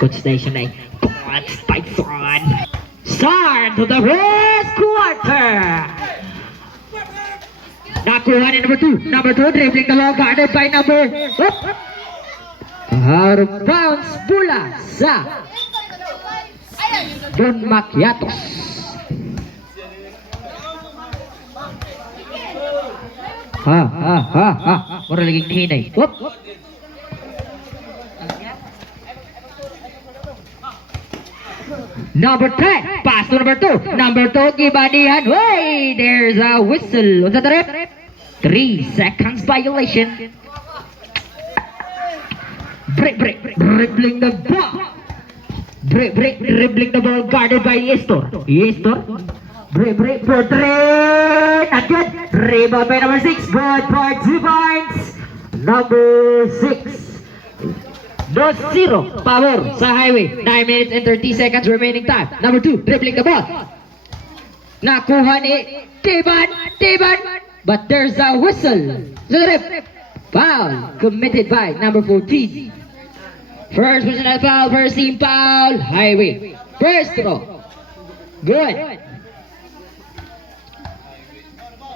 Coach Station ay Coach Tyson. Start to the first quarter. Nakuha ni number 2. Number 2, dribbling the ball, guarded by number... Out of bounds, bola sa Don Macchiatos. Mura laging hinay. Whoop. Number 10, pass to number 2. Number 2, gibanihan. Hey, there's a whistle. What's that, ref? 3 seconds violation. Dribbling the ball. Dribbling the ball, guarded by Estor. Break for 3. Not good. Rebound by number 6. Good for 2 points. Number 6. 2-0, pabor sa Highway. 9 minutes and 30 seconds remaining time. Number 2, dribbling the ball. Nakuha ni Tiban. But there's a whistle. Foul committed by number 14. First personal foul, first team foul. Highway. First throw. Good.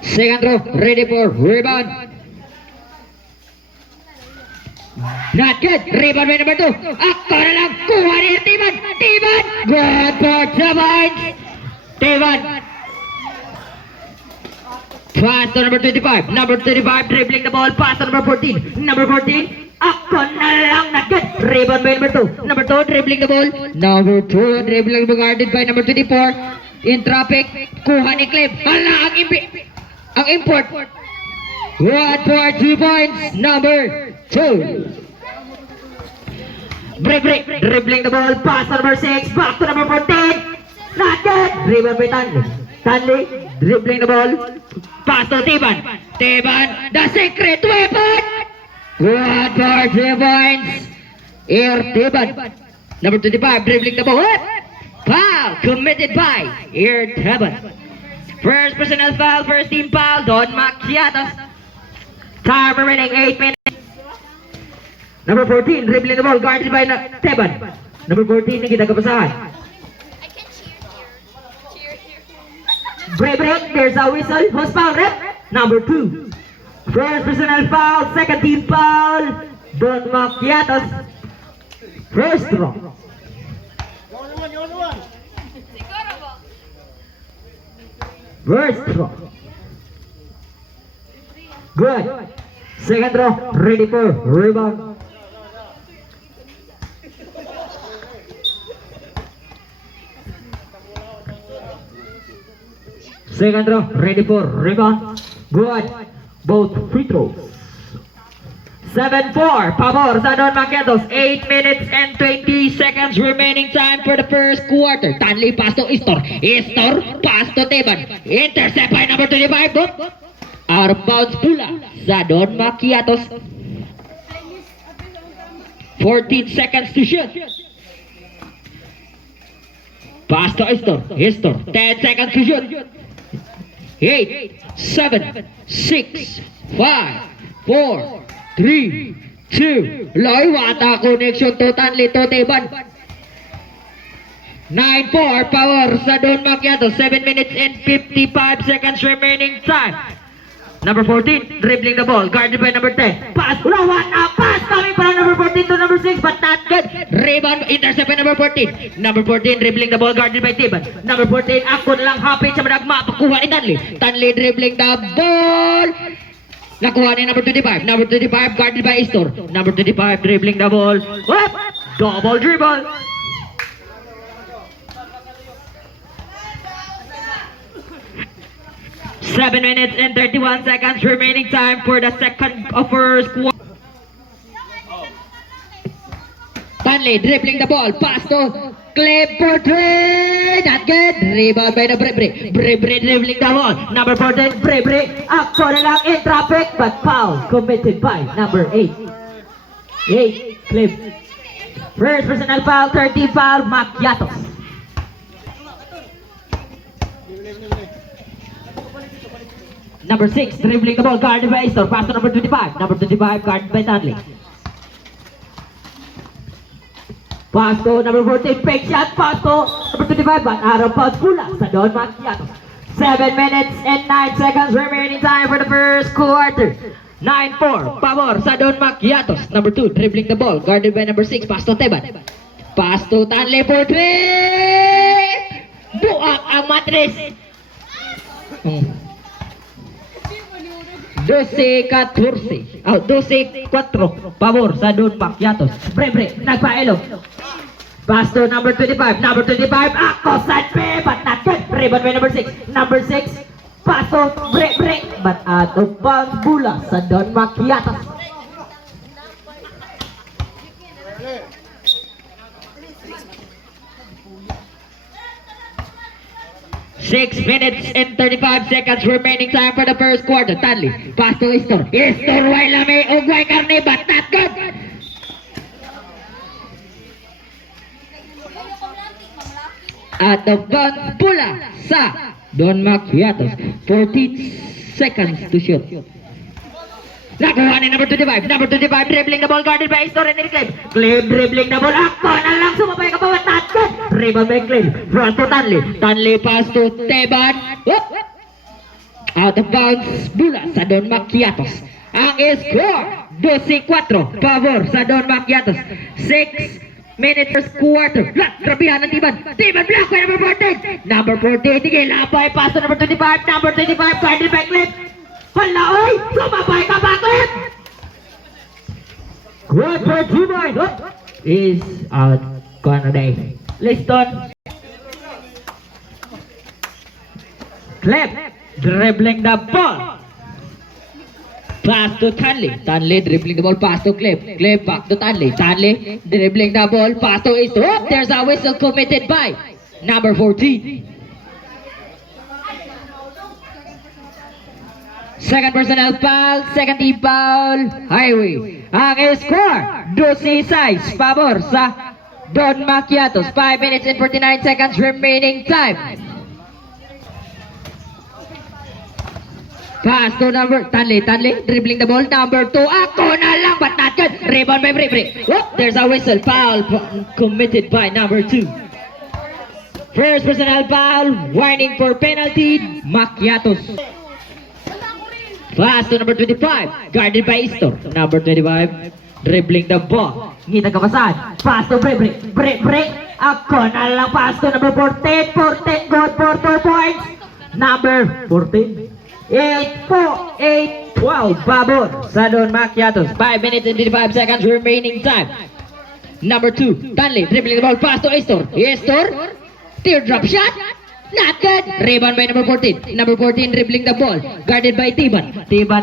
Second throw, ready for rebound. Not good. Rebound by number 2. Ako na lang. Kuha niya Tiban. Good for 2 points. Tiban. Pass to number 25. Number 25 dribbling the ball. Pass to number 14. Number 14. Ako na lang. Not good. Rebound by number 2. Number 2 dribbling the ball. Number 2 dribbling guarded by number 24. In traffic. Kuha ni Clem. Hala, ang import. What for 2 points? Number 2. Break. Dribbling the ball. Pass to number 6. Back to number 14. Not good. Rebound by Tanley. Dribbling the ball. Pass to Tiban. The secret weapon. What for 2 points? Air Tiban. Number 25 dribbling the ball. Foul committed by Air Tiban. First personal foul, first team foul. Don Macchiatos. Time remaining 8 minutes. Number 14 dribbling the ball, guarded by Tiban. Number 14 na kita kapasahan. Break. There's a whistle. Who's foul, ref? Number 2. First personal foul, second team foul. Don Macchiatos. First throw. First throw. Good. Second throw, ready for rebound. Second throw, ready for rebound. Good. Both free throws. 7-4, pabor sa Don Macchiatos. 8 minutes and 20 seconds remaining time for the first quarter. Tanley pass to Estor. Pass to Tiban. Intercept by number 25. Boop. Out of bounds pula sa Don Macchiatos. 14 seconds to shoot. Pass to Estor. 10 seconds to shoot. 8, 7, 6, 5, 4, 3, 2. Wata connection to Tanley to Tiban. 9-4 power sa Don Macchiatos. 7 minutes and 55 seconds remaining time. Number 14 dribbling the ball, guarded by number 10. Pass, pass coming from number 14 to number 6, but not good. Rebound, intercept by number 14. Number 14 dribbling the ball, guarded by Tiban. Number 14, ako na lang hapit sa madagma, pakuha ni Tanley. Tanley dribbling the ball. Nakuha ni number 25. Number 25 guarded by Estor. Number 25 dribbling the ball. Whoop! Double dribble. Seven minutes and 31 seconds remaining time for the second of first quarter. Tanley dribbling the ball, pass to Clifford. Not good. Rebound by the Brebre. Brebre dribbling the ball. Number 14, Brebre. Ako na lang in traffic, but foul committed by number 8. 8, Cliff. First personal foul, 30 foul, Macchiatos. Number 6, dribbling the ball, guarded by Estor. Pass to number 25. Number 25, guarded by Tanley. Pass to number 14, fake shot. Pass to number 25, but out of bounds. Pula sa Don Macchiatos. 7 minutes and 9 seconds remaining time for the first quarter. 9-4, pabor sa Don Macchiatos. Number 2, dribbling the ball, guarded by number 6, pass to Teban. Pass to Tanley for 3! Buak ang matris! 12-14, 12-4, pabor sa Don Macchiatos. Bre, nagpaelo. Pass to number 25, ako Sanpe, but not good. Rebound by number 6, pass to Bre, but out of bounds. Bola sa Don Macchiatos. Six minutes and 35 seconds remaining time for the first quarter. Tanley, pass to Istor. Way lami, ugway karne, but not good. Out of bounds, pula sa Don Macchiatos. 14 seconds to shoot. Nakuha ni number 25, dribbling the ball, guarded by Istor and Clay. Clay dribbling the ball, ako na lang, sumabay ka pa, not good. Rebound by Clay, front to Tanley pass to Teban. Out of bounds, bula sa Don Macchiatos. Ang score, 12-4, pavor sa Don Macchiatos. 6 minutes first quarter. Grabihan ng Tiban block by number 14. Tigil lapay, pass to number 25, guarded by Clay. Hala, oy! Sumabay ka, bakit? Good for 2 points. Is out. Day. Liston. Clap. Dribbling the ball. Pass to Tanley. Dribbling the ball. Pass to Clap. Back to Tanley. Dribbling the ball. Pass to Istor. Oh, there's a whistle committed by number 14. Second personal foul, second team foul, highway. Ang score, 12-6, pabor sa Don Macchiatos. 5 minutes and 49 seconds remaining time. Pass to number, Tanley, dribbling the ball, number 2, ako na lang, but not good. Rebound by Bre. Oh, there's a whistle, foul committed by number 2. First personal foul, warning for penalty, Macchiatos. Pass to number 25, guarded by Istor. Number 25, dribbling the ball. Ngita kapasan. Pass to Bre. Ako na lang, pass to number 14, good for 2 points. Number 14, 8-12, pabor sa Don Macchiatos. 5 minutes and 55 seconds remaining time. Number 2, Tanley, dribbling the ball, pass to Istor. Teardrop shot. Not good. Rebound by number 14. Number 14 dribbling the ball. Guarded by Tiban.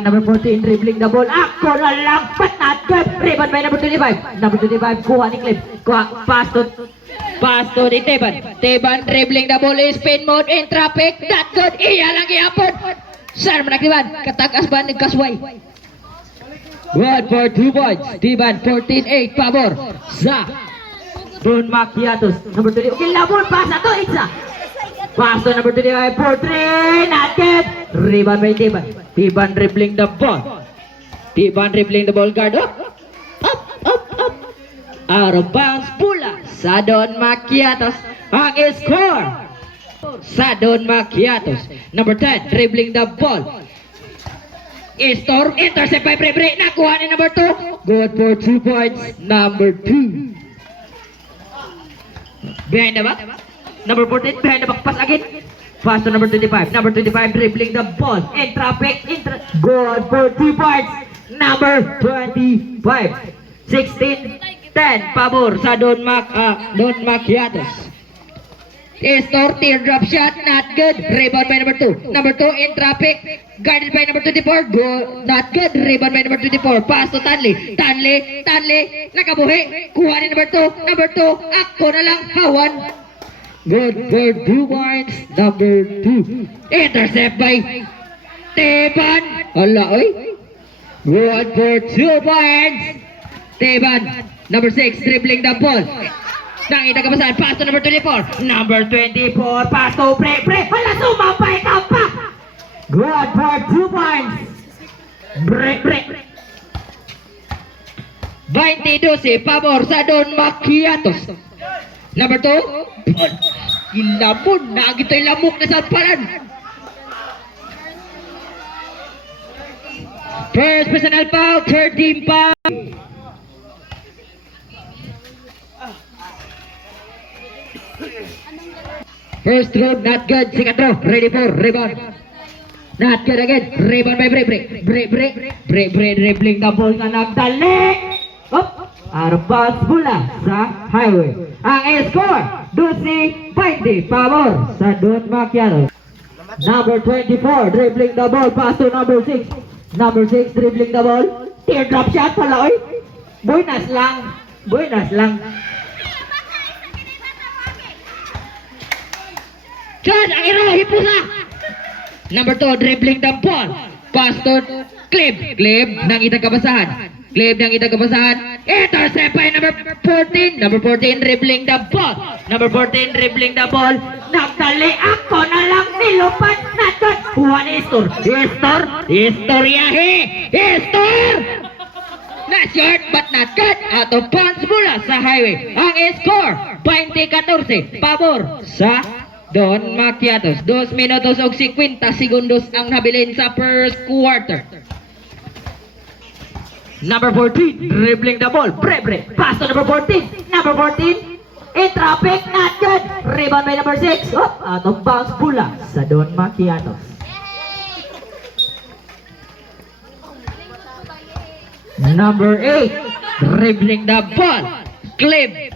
Number 14 dribbling the ball. Ako na lang, but not good. Rebound by number 25. Number 25, kuha ni Clip. Pass to ni Tiban dribbling the ball. Spin mode in traffic. Not good. Iya lang iapon. Sir, manakliban. Katakas ba nagkasway? Good for 2 points. Tiban, 14-8, pabor sa Don Macchiatos. Number 20. Okay, labor. Pass na to. Pass to number 25 for 3, not good. Rebound by Tiban dribbling the ball. Guard up. Out of bounds, pula sa Don Macchiatos. Ang score sa Don Macchiatos. Number 10, dribbling the ball. Istor, intercept by Bre. Nakuha ni number 2. Good for 2 points. Number 2. Behind the back. Number 14, behind the back pass again. Pass to number 25. Number 25 dribbling the ball. In traffic. Good for 2 points. Number 25. 16-10. Pabor sa Don Macchiatos. Istor, teardrop shot. Not good. Rebound by number 2. Number 2 in traffic. Guarded by number 24. Good. Not good. Rebound by number 24. Pass to Tanley. Nakabuhi. Kuha ni number 2. Number 2. Ako na lang. Hawan. Good for 2 points. Number 2. Intercept by Teban. Hala, oy. Good for 2 points. Teban. Number 6, dribbling the ball. Nakita ka ba saan? Pass to number 24. Number 24. Pass to Bre. Hala, sumapay ka pa. Good for 2 points. Bre. 22, pabor sa Don Maquiatos. Number 2, ilabon na gito'y lamok na sa palan. First personal foul, third team foul. First throw, not good. Second throw, ready for rebound. Not good again. Rebound by Bre. Dribbling the ball na nagdali. Up. Out of bounds mula sa highway. Ang score, 12-20. Pabor sa Don Maquiatos. Number 24, dribbling the ball. Pass to number 6. Number 6, dribbling the ball. Teardrop shot pala, oy. Buenas lang. Chad, ang iro, hipusa. Number 2, dribbling the ball. Pass to Clip ng itang kabasahan. Intercept by number 14. Number 14, dribbling the ball. Nagdali ako na lang nilupan natin. Juan Istor. Not short but not good. Out of bounds mula sa highway. Ang score, 20-14. Pabor sa Don Maquiatos. 2 minutos og 50 segundos ang nabilin sa first quarter. Number 14, dribbling the ball. Bre. Pass to number 14. Number 14, in traffic, not good. Rebound by number 6. Out of bounds pula sa Don Maquiatos. Number 8, dribbling the ball. Clip.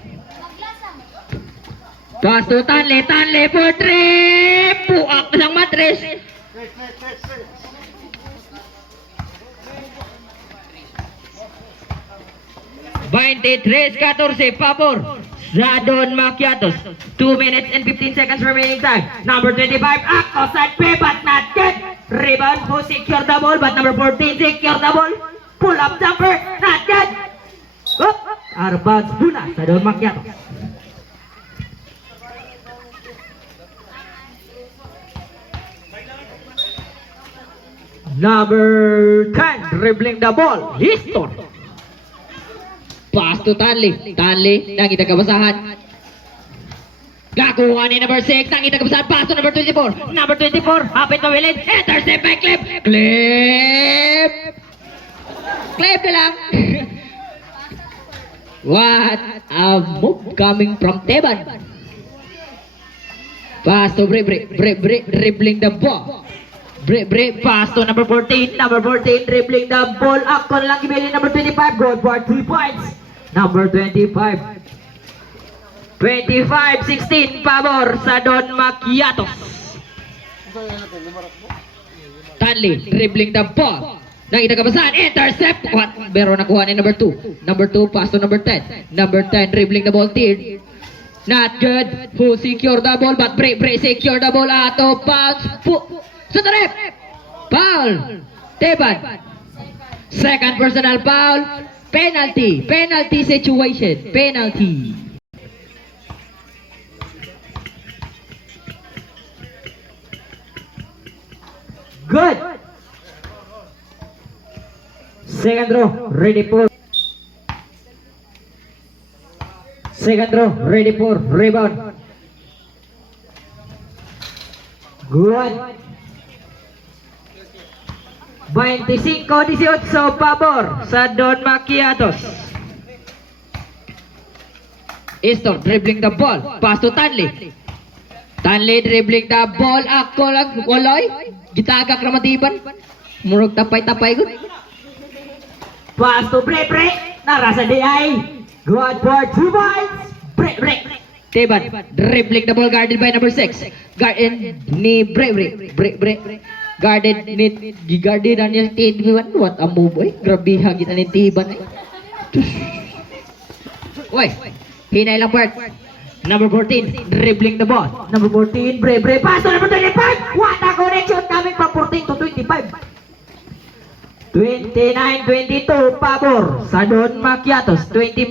Pass to Tanle for 3. Puak ng matres. Tres 14, pabor sa Don Maquiatos. 2 minutes and 15 seconds remaining time. Number 25, ako sa but not good. Rebound who secure the ball, but number 14 secure the ball. Pull up jumper, not good. Out of bounds pula sa Don Maquiatos. Number 10, dribbling the ball. Histor. Pass to Tanli ng itang kabasahan. Kakuha ni number 6 ng itang kabasahan. Pass to number 24. Hapit na wilid. Intercept by Clip na lang. What a move coming from Teban. Pass to Bre, dribbling the ball. Bre, pass to number 14. Dribbling the ball. Ako na lang ibili number 25. Goal for 3 points. Number 25. 25-16. Pabor sa Don Maquiatos. Tanli, dribbling the ball. Nang itagabasan, intercept. What? Pero nakuha ni number 2. Number 2, pass to number 10. Number 10, dribbling the ball. Tiered. Not good. Who secure the ball? But Bre secure the ball. Ato, bounce. Sutarep! Foul! Teban! Second personal foul. Penalty situation. Penalty. Good. Second row, ready for rebound. Good. 25-18 pabor sa Don Maquiatos. Istor dribbling the ball. Pass to Tanli dribbling the ball. Ako lang waloy. Gitagak na matiban. Murag tapay-tapay ko. Pass to Bre. Narasa di ay. Good for 2 points. Bre. Teban dribbling the ball, guarded by number 6. Guarded ni Bre. Guarded na niya Tiban. What a move, oy. Grabe hagit na ni Tiban. Oy, hinay lang part. Number 14, dribbling the ball. Number 14, Bre. Pass to number 25. What a connection coming from 14 to 25. 29-22, pabor sa Don Maquiatos. 20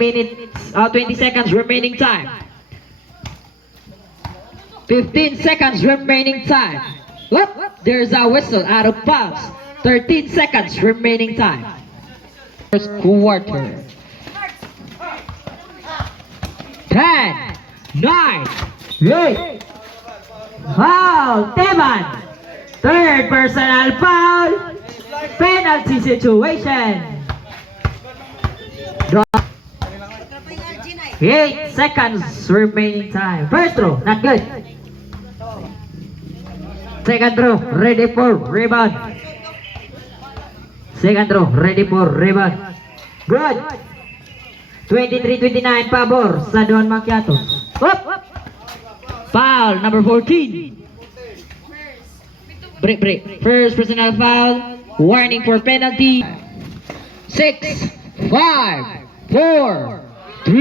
seconds remaining time. 15 seconds remaining time. Whoop, there's a whistle out of bounds. 13 seconds remaining time. First quarter. 10, 9, 8. Foul, Teban. Third personal foul. Penalty situation. 8 seconds remaining time. First throw, not good. Second throw, ready for rebound. Second throw, ready for rebound. Good. 23-29, pabor sa Don Macchiatos. Up. Foul, number 14. Break. First personal foul. Warning for penalty. 6, 5, 4, 3.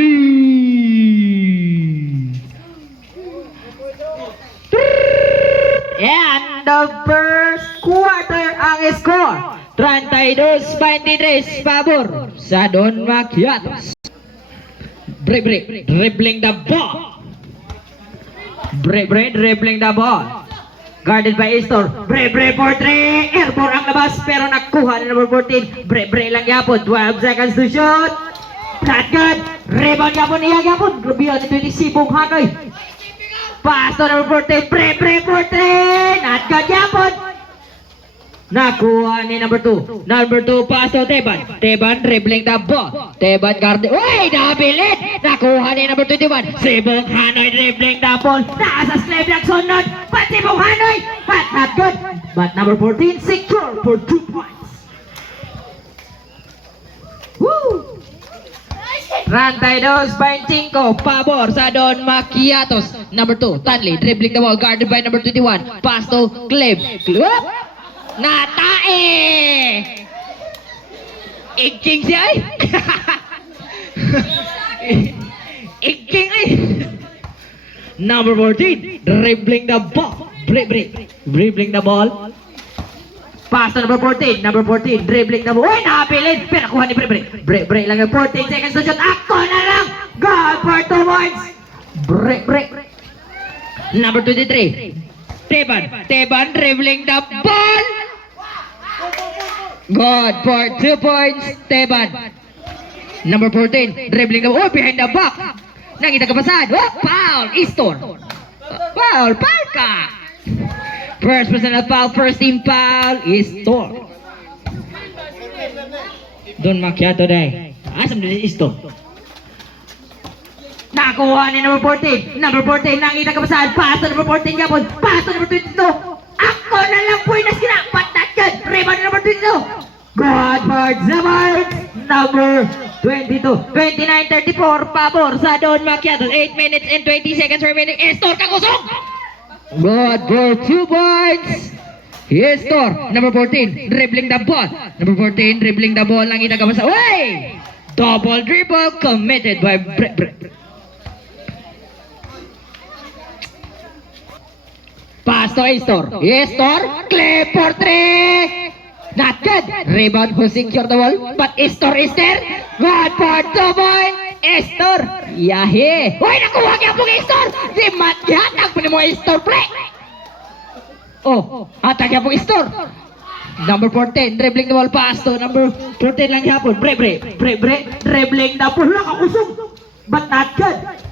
And the first quarter ang score. 32-23 pabor sa Don Macchiatos. Break. Dribbling the ball. Dribbling the ball. Guarded by Istor. Break for 3. Airborne ang labas pero nakuha ni number 14. Break lang yapon. 12 seconds to shoot. Not good. Rebound yapon niya yapon. Rubihan ito ni Sibong Hanoy. Pass to number 14. Break for 3. Not good yapon. Nakuha ni number 2. Number 2 pass to Teban. Teban dribbling the ball. Teban guarded. Uy! Nabilit! Nakuha ni number 21. Sibong Hanoy dribbling the ball. Nasa slave lang sunod. But Sibong Hanoy. But not good. But number 14 secure for 2 points. Woo! 32-25 pabor sa Don Macchiatos. Number 2 Tanley dribbling the ball. Guarded by number 21. Pass to Cleb. Natae! Igking siya ay! Igking ay! Number 14, dribbling the ball. Dribbling the ball. Pass to number 14. Number 14, dribbling the ball. Uy, napilit! Pinakuha ni Break lang yung 14 seconds to shot. Ako na lang! God for 2 points! Break. Number 23, Teban dribbling the ball. Good for 2 points, Teban. Number 14, dribbling the ball. Oh, behind the back. Nakita ka pasan. Oh, foul, Istor. Foul ka. First personal foul, first team foul, Istor. Don Macchiato day. Asam din Istor. Nakuha ni number 14. Number 14, nakita ka pasan. Pass to number 14 yapon. Pass to number 22. Ako na lang po yung nasira. Patatyan. Rebound number 22. God for Zabart. Number 22. 29-34. Pabor sa Don Macchiatos. 8 minutes and 20 seconds remaining. Estor kakusong. God for 2 points. Estor. Number 14. Dribbling the ball. Number 14. Dribbling the ball. Nakita ka pa sa... Uy! Double dribble committed by Pass to Estor. Estor, clip for 3. Not good. Rebound who secure the ball. But Estor is there. God for 2 points. Estor. Yahe. Uy, nakuha kaya po kay Estor. Di matyatak po ni mo Estor, pre. Oh, atak kaya po Estor. Number 14, dribbling the ball. Pass to number 14 lang yapon. Break. Dribbling the ball. Nakakusog. But not good.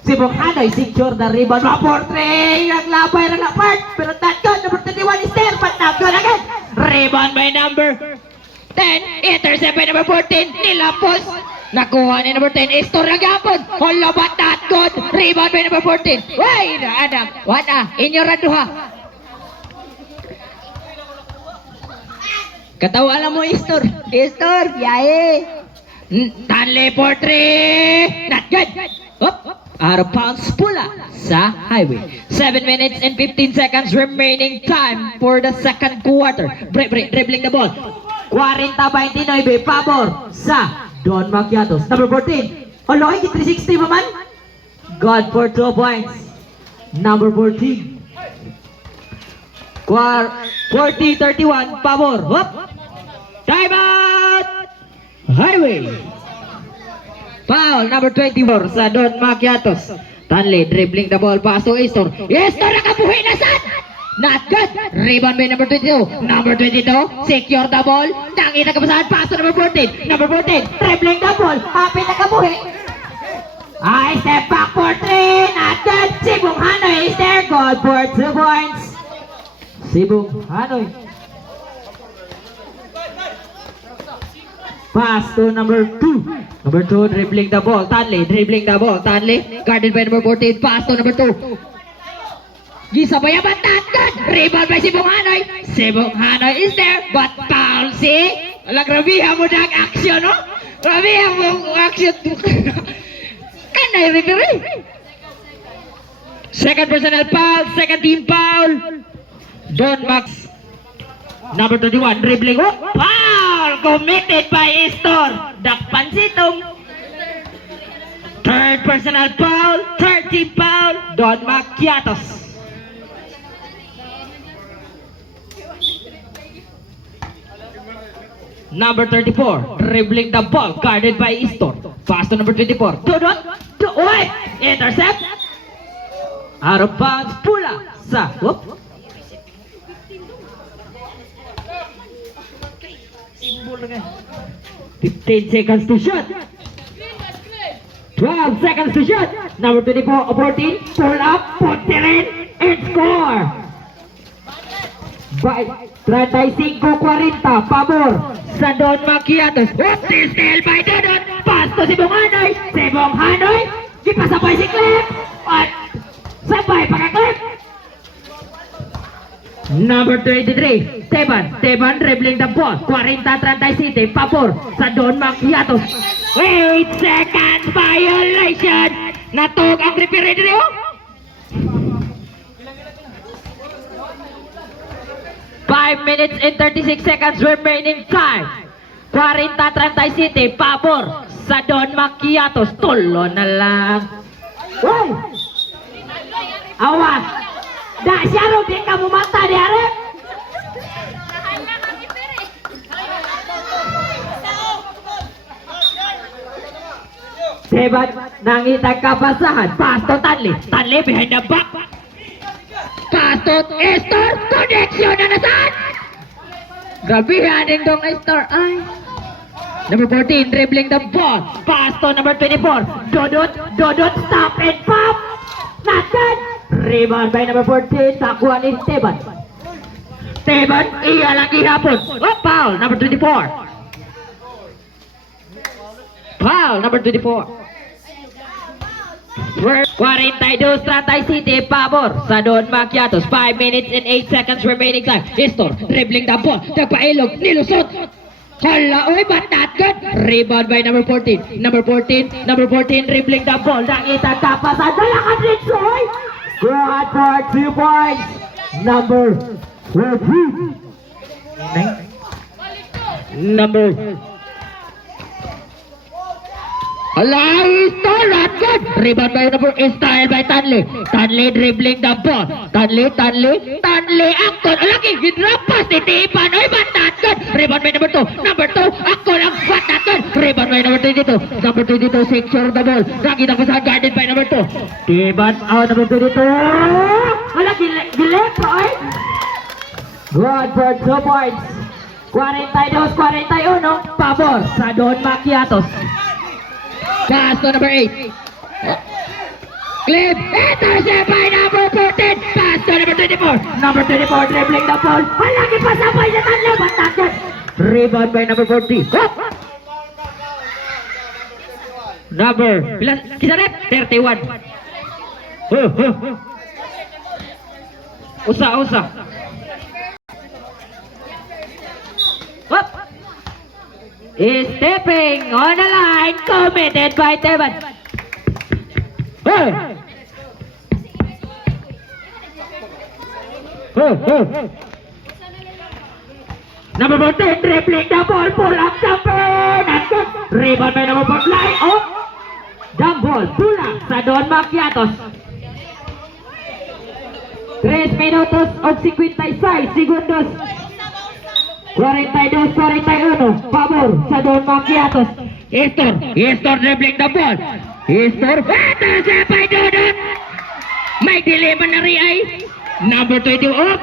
Sibong Hanoy secure the rebound. Number 3, naglabay ng apart. Pero not good. Number 21 is there, but not good again. Rebound by number 10. Intercept by number 14. Nilapos. Nakuha ni number 10. Estor nagapon. Hold but not good. Rebound by number 14. Wait, Adam. What Inyo raduha. Katawa lang mo, Estor. Estor, yae. Tanley for 3. Not good. Up. Out of bounds pula sa highway. 7 minutes and 15 seconds remaining time for the second quarter. Break, dribbling the ball. 40-29 pabor sa Don Macchiatos. Number 14. Oloy, 360 pa man. God for 2 points. Number 14. 40-31 pabor. Hop. Time out. Highway. Foul number 24 sa Don Macchiatos. Tanley dribbling the ball. Pass to Estor. Estor nakabuhi na saan? Not good. Rebound by number 22. Number 22. Secure the ball. Nakita ka pa saan? Pass to number 14. Number 14. Dribbling the ball. Happy nakabuhi. I step back for 3. Not good. Sibong Hanoy is there. Goal for 2 points. Sibong Hanoy. Pass to number 2. Number 2 dribbling the ball. Tanley dribbling the ball. Tanley guarded by number 14. Pass to number 2. Gisabay ang batat. Good. Rebound by Sibong Hanoy. Sibong Hanoy is there. But bouncy. Wala, grabihan mo na ang action, no? Grabihan mo ang action. Kanay referee. Second personal foul. Second team foul. Don Max. Number 21 dribbling. Oh, foul committed by Estor. Dakpan sitong. Third personal foul. Third team foul. Don Maciatos. Number 34 dribbling the ball, guarded by Estor. Pass to number 24. Dodot. Wait. Intercept. Out of bounds. Pula. Sa. Whoop. 15 seconds to shoot. 12 seconds to shoot. Number 24, 14. Pull up. Put it in. And score. By 35-40. Pabor sa Don Maciatos. What is still by Dodot. Pass to Sibong Hanoy. Sibong Hanoy. Ipasabay si Clip. At sabay pagka-Clip. Number 23, Teban dribbling the ball. 40-37, Pabor sa Don Maciatos. 8 seconds violation. Natog ang referee dito. 5 minutes and 36 seconds remaining time. 40-37, Pabor sa Don Maciatos. Tulo na lang. Uy! Awas! Da siya ro, di ka mumata di Arep. Teban nangitag kapasahan. Pass to Tanley. Tanley behind the back. Pass to Estor. Connection na nasaan? Grabihan din dong Estor. Ay. Number 14 dribbling the ball. Pass to number 24. Dodot stop and pop. Not good. Rebound by number 14. Takuan ni Teban. Teban iya lagi hapon. Oh, foul number 24. Foul number 24. 42-37 Pabor sa Don Maciatos. 5 minutes and 8 seconds remaining time. Estor dribbling the ball. Nagpailog, nilusot. Hala, oy, batat good. Rebound by number 14. Number 14 dribbling the ball. Nakita tapasan. Dalakan rin soy. Good for 2 points. Number 14. Number Estor, not good. Rebound by number style by Tanley. Tanley dribbling the ball. Tanley, akon. Lagi, hidrop pass ni Tipan. Oy, batat good. Rebound by number 2. Number 2, akon ang batat good. Rebound by number 22. Number 22, secure the ball. Lagi na pasahan guarded by number 2. Tipan out number 22. Lagi, gilip, oy. Good for 2 points. 42-41. Pabor sa Don Maciatos. Pass to number 8. Clip. Intercept by number 14. Pass to number 24. Number 24 dribbling the ball. Lagi pa sabay sa Tanley. Batat. Rebound by number 40. Number. Kisa rin? 31. Usa. Is stepping on the line, committed by Teban. Number 14 dribbling the ball, pull up jumper. Rebound by number 4, line up. Dump ball, pull up sa Don Maciatos. 3 minutos o 56 segundos. 42-41, Pabor sa Don Maciatos. Estor dribbling the ball. Estor, intercept by Dodot. May dileman na rin ay. Number 20 up.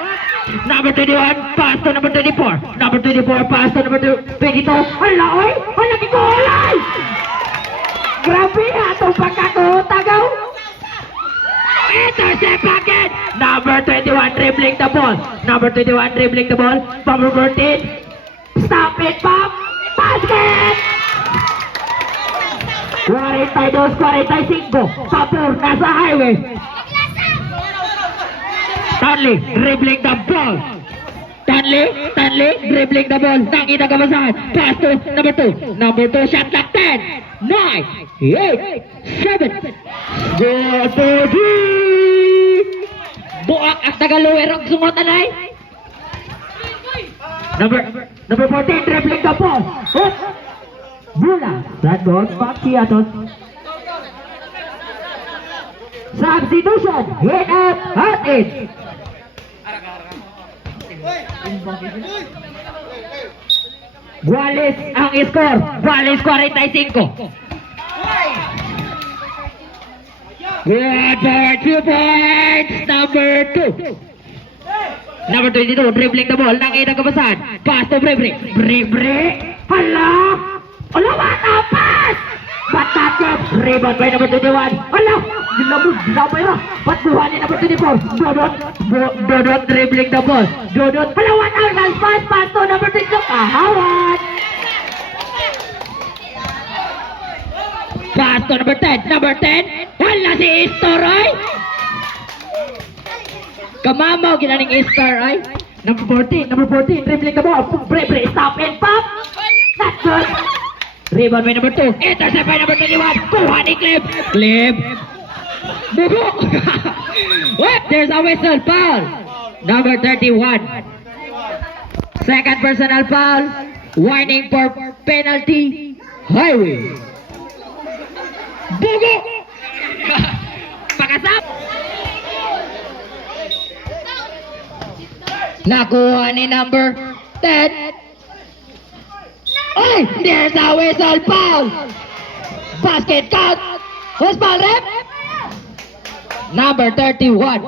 Number 21, pass to number 24. Number 24, pass to number 22. Hala, oy! Hala, kiko, olay! Grabe atong pagkakutagaw. Intercept again. Number 21 dribbling the ball. Number 21 dribbling the ball. Number 14. Stop it, Pop. Basket! 42-45. Pabor nasa highway. Stanley dribbling the ball. Stanley dribbling the ball. Nakita ka basahan. Pass to number 2. Number 2 shot clock 10, 9, 8, 7. Good baby! Buak at tagaluwer ang sumutan ay. Number 14 dribbling the ball. Hop! Bola. Sandon Makiatos. Substitution. Hit up. Hot in. Wallace ang score. Wallace 45. Good for 2 points. Number 2. Number 22 dribbling the ball. Nakita kabasahan. Pass to Brebre. Hala! Hala, bata pass! But not yet. Rebound by number 21. Hala! Ginabay na. But buhanin number 24. Dodot dribbling the ball. Dodot. Hala, 1 out. Pass to number 22. Kahawan. Pass to number 10. Number 10. Hala si Istoroy. Kamamaw ginaning Star ay. Number 14 dribbling the ball. Brebre. Stop and pop. That's good. Rebound by number 2. Intercept by number 21. Kuha ni Clip. Bubo. What? There's a whistle. Foul. Number 31. Second personal foul. Warning for penalty. Highway. Bugo. Pakasap. Nakuha ni number 10. Ay! There's a whistle. Foul. Basket count. Who's ball rep? Number 31.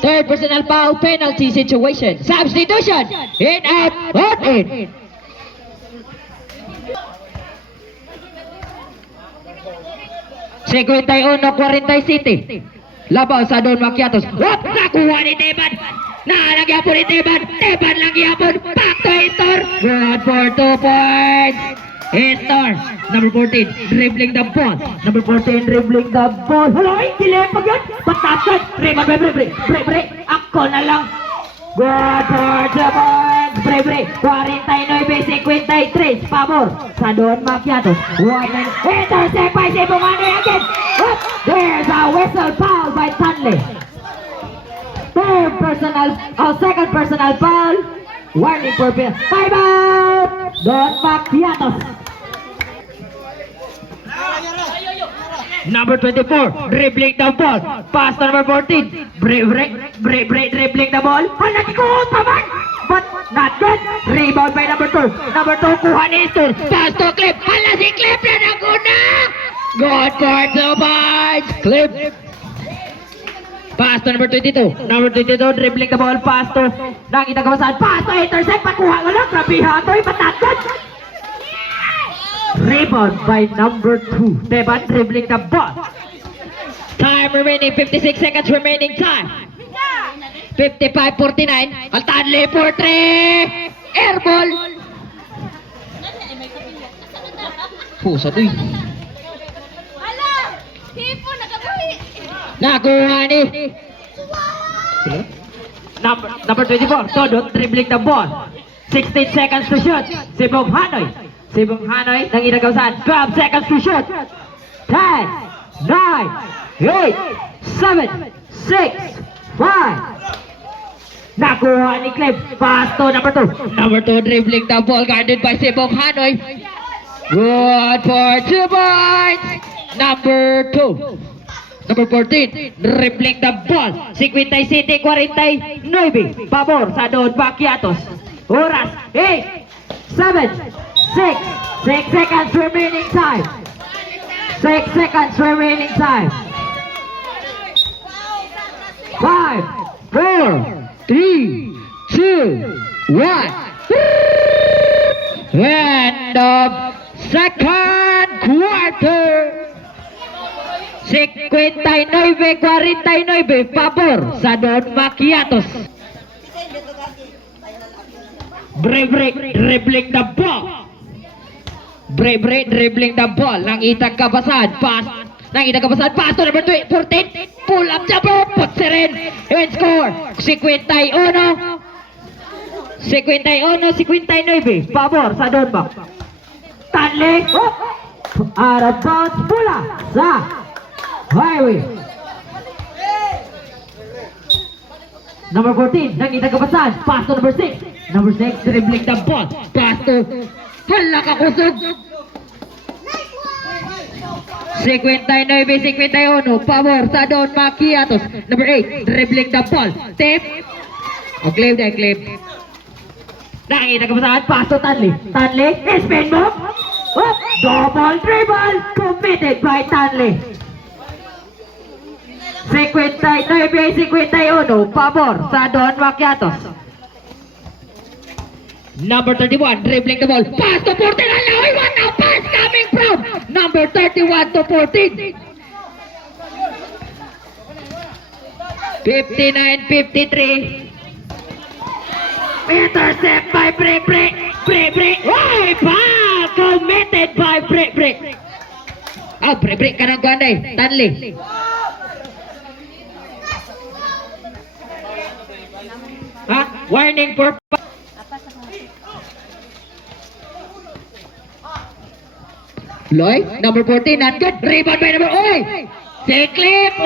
Third personal foul, penalty situation. Substitution. In up. Out in. Seguinte 1-47. Labaw sa Don Maquiatos. Wop! Nakuha ni Teban. Nalagyan ni Teban. Teban lang yapon. Back to Histor. Good for 2 points. Histor. Number 14. Dribbling the ball. Number 14. Dribbling the ball. Hello, dilipag yun. Patasan. Rebound by Brebre. Ako na lang. Good for 2 points. Brebre. 49-53. Pabor sa Don Maquiatos. Intercept by Sibungani again. Whoop! There's a whistle. Foul by Stanley. Second personal foul. Warning for penalty. Time out. Don Maquiatos. Number 24, dribbling the ball. Pass to number 14. Dribbling the ball. Hala, di ko taman. But not good. Rebound by number 2. Number 2, kuha ni Histor. Pass to Clip. Hala, si Clip na naguna. Good for 2 points. Clip. Pass to number 22. Number 22, dribbling the ball. Pass to, nakita ka ba saan? Pass to intercept. Pakuha ka lang. Grabihan to. But not good. Rebound by number 2. Teban dribbling the ball. Time remaining, 56 seconds remaining time. 55-49. Stanley for 3. Air ball. Pusa to eh. Nakuha ni Number 24. Todo dribbling the ball. 16 seconds to shoot. Sibong Hanoy. Nang inagawasan. 12 seconds to shoot. 10, 9, 8, 7, 6, 5. Nakuha ni Clip. Pass to number 2. Number 2 dribbling the ball. Guarded by Sibong Hanoy. Good for 2 points. Number 2. Number 14, dribbling the ball. 57-49. Pabor sa Don Maquiatos. Oras, 8, 7, 6 seconds remaining time. 6 seconds remaining time. 5, 4, 3, 2, 1. End of second quarter. 59-49, pabor sa Don Maquiatos. Brave dribbling the ball. Brave dribbling the ball. Nangitag kabasan. Pass to number 14. Pull up jumper. Putsirin. And score. 51. 59. Pabor sa Don Mac. Stanley. Out of bounds. Pula sa highway. Number 14. Nangitag kabasan. Pass to number 6. Number 6, dribbling the ball. Pass to Halacakusog. 59-51, pabor sa Don Maquiatos. Number 8, dribbling the ball. Tip. O, claim. Nakikita ka ba saan? Pass to Tanley. Spin move. Oh, double dribble. Committed by Tanley. 59-51, pabor sa Don Maquiatos. Number 31, dribbling the ball. Pass to 14. Alawi, one now. Pass coming from number 31 to 14. 59-53. Intercept by Break. Oy, foul committed by Break. Oh, Break ka ng guanday. Tanley. Ha? Warning for Loy, number 14, not good. Rebound by number, Declip,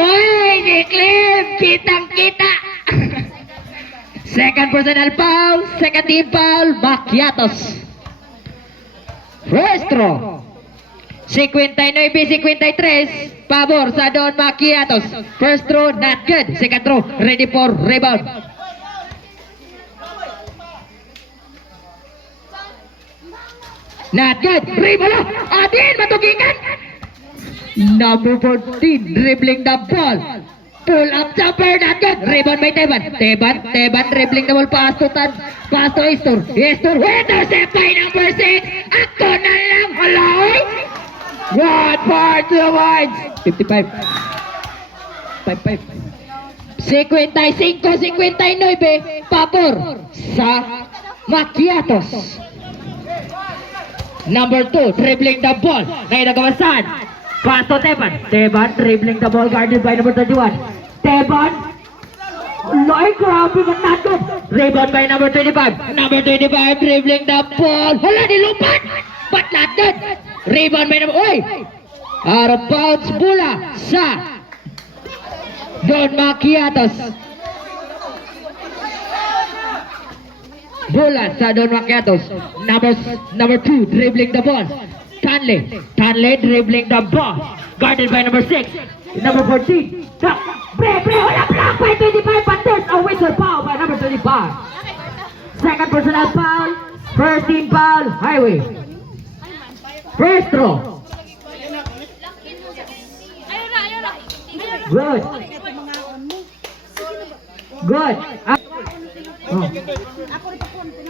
kitang-kita. Second personal foul, second team foul, Maquiatos. First throw. 59-53, pabor sa Don Maquiatos. First throw, not good. Second throw, ready for rebound. Not good. Rebound. Adin, matugikan. Number 14, dribbling the ball. Pull up jumper, not good. Rebound by Teban, dribbling the ball. Pass to Estor. Intercept by number 6. Ako na lang. Aloy. 1 for 2 points. 55. 55. 55-59, pabor sa Maquiatos. Number 2, dribbling the ball. Nainagawasan. Pass to Teban, dribbling the ball, guarded by number 31. Teban. Loy, grabe, but not good. Rebound by number 25. Number 25, dribbling the ball. Hala, nilupan, but not good. Rebound by number, out of bounds, bola sa Don Maquiatos. Bola sa Don Maquiatos. Number 2, dribbling the ball. Tanley dribbling the ball. Guarded by number 6. Number 14. Wala block by 25, but there's a whistle foul by number 25. Second personal foul. First team foul. Highway. First throw. Good.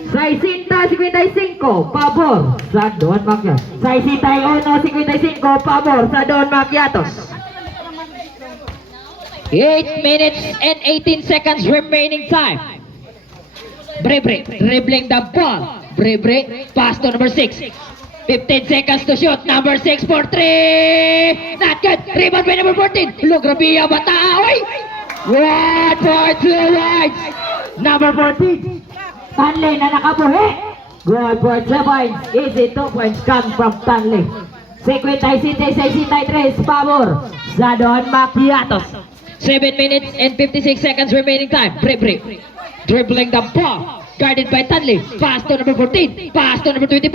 Saisinta 55, pabor sa Don Maquiatos. Saisinta 55, pabor sa Don Maquiatos. 8 minutes and 18 seconds remaining time. Brebre, dribbling the ball. Brebre, pass to number 6. 15 seconds to shoot. Number 6 for 3. Not good. Rebound by number 14. Lograbia Bataoy. 1 for 2 points. Number 14. Tanley na nakabuhi. Good for 2 points. Easy 2 points come from Tanley. 57-63, pabor sa Don Maquiatos. 7 minutes and 56 seconds remaining time. Break. Dribbling the ball. Guarded by Tanley. Pass to number 14. Pass to number 25.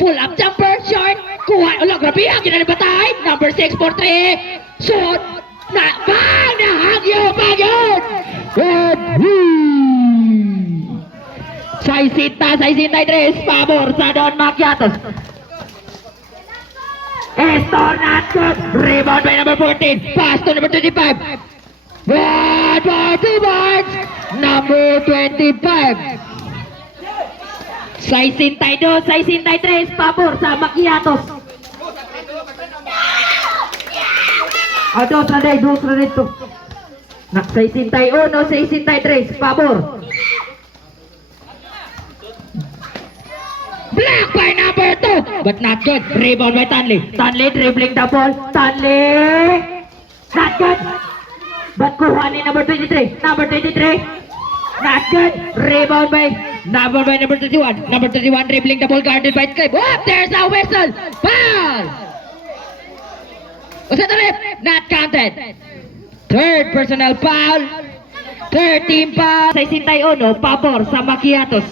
Pull up jumper. Short. Kuha. Grabe. Ang batay. Number 6 for 3. Shoot. Bang! Nahagyo. Good. Saisinta 3. Pabor sa Don Maquiatos. Estor not good. Rebound by number 14. Pass to number 25. Good for 2 points. Number 25. Saisinta 3. Pabor sa Maquiatos. dos na dito. Na 61, 63, pabor. Black by number 2, but not good. Rebound by Tanley. Tanley dribbling the ball. Tanley, not good. But kuha ni number 23. Number 23, not good. Rebound by number 31. Number 31 dribbling the ball, guarded by Clip. Oh, there's a whistle. Foul. What's that? Not counted. Third personal foul. Third team foul. 61, pabor sa Macchiatos.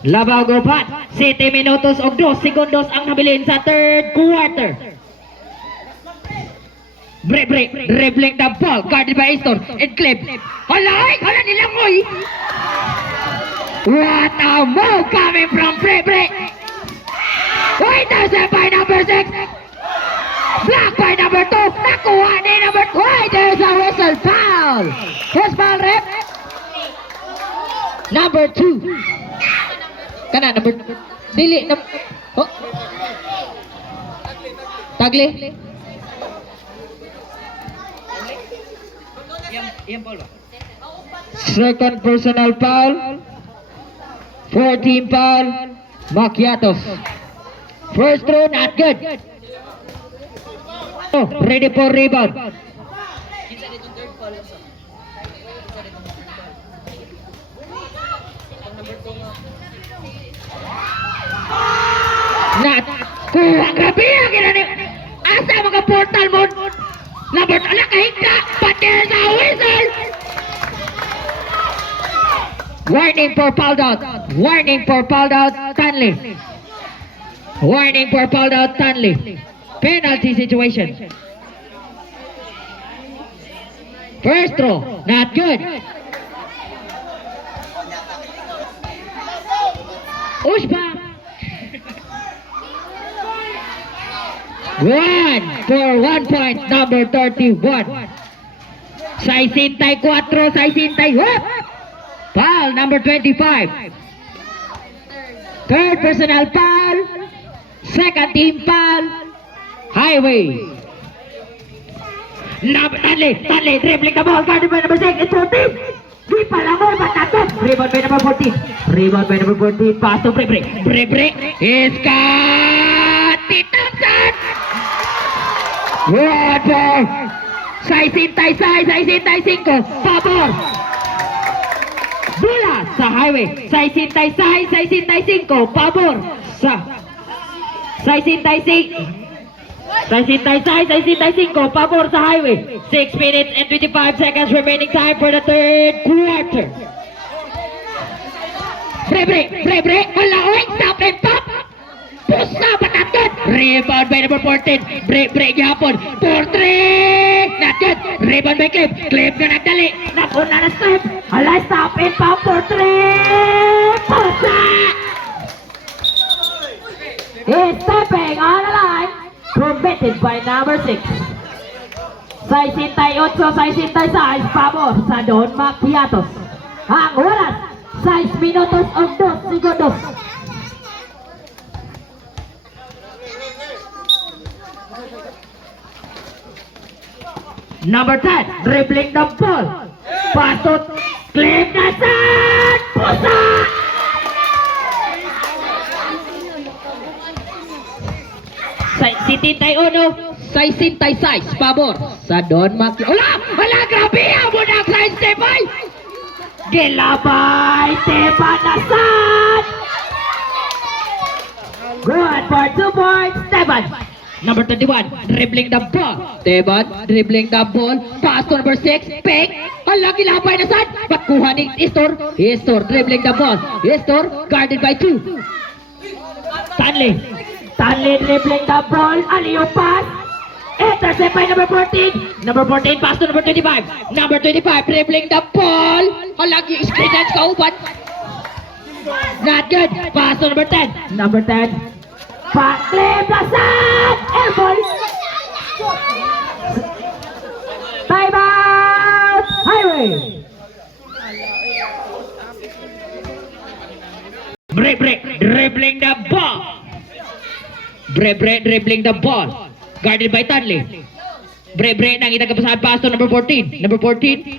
Labaw Gopat, 7 minutos o 2 segundos ang nabilin sa third quarter. Break, dribbling the ball, guarded by Astor, and Clip. Hala nilangoy! What a move coming from break. Intercept by number 6. Block by number 2. Nakuha ni number 2. There's a whistle, foul. Who's foul, rep? Number 2. Kana number dili oh. Tagli. Second personal foul. 14 foul. Macchiatos. First throw not good. Oh, ready for rebound. Not kuha grabe ang ginani. Asa mga portal mo? Number ala kahigda, but there's a whistle. Warning for foul out. Warning for foul out Tanley. Warning for foul out Tanley. Penalty situation. First throw, not good. Uspa. 1 for 1 point, number 31. 64, 64. Foul, number 25. Third personal foul. Second team foul. Highway. Tanley, dribbling the ball, guarded by number 6, it's 14. Di pala mo, batatot. Rebound by number 14. Rebound by number 14. Pass to break. Is cut. Thompson. What ball? 65, pabor. Bola sa highway. 65, pabor sa 65, pabor sa highway. 6 minutes and 25 seconds remaining time for the third quarter. Break. Hala, oy, stop and pop. Pusa, patatot. Rebound by number 14. Break yapon. 4-3. Not good. Rebound by Clip. Clip na nagdali. Nakuna na step. Hala, stop and pop. 4-3. Pusa. He's stepping on the line. Committed by number 6. 68, 66, pabor sa Don Macchiatos. Ang oras, 6 minutos o 2 segundos. Number 10, dribbling the ball. Pasot, Clip na saan! Pusa! Say 66, pabor sa Don Macchiatos. Wala, grabe mo na sa Stepay. Gilabay, Tepa na saan! Good for 2 points, Teban. Number 21, dribbling the ball. Teban, dribbling the ball. Pass to number 6, pick. Hala, gilabay na saan? Pagkuha ni Istor, dribbling the ball. Istor, guarded by 2. Tanley dribbling the ball. Aliyo pass. Intercept by number 14. Number 14 pass to number 25. Number 25 dribbling the ball. Hala, screen dance ka upan. Not good. Pass to number 10. Number 10. Clip Lasad. Airball. Time out. Highway. Break. Dribbling the ball. Dribbling the ball. Guarded by Tanley. Bre nang itagapasahan pass to number 14. Number 14.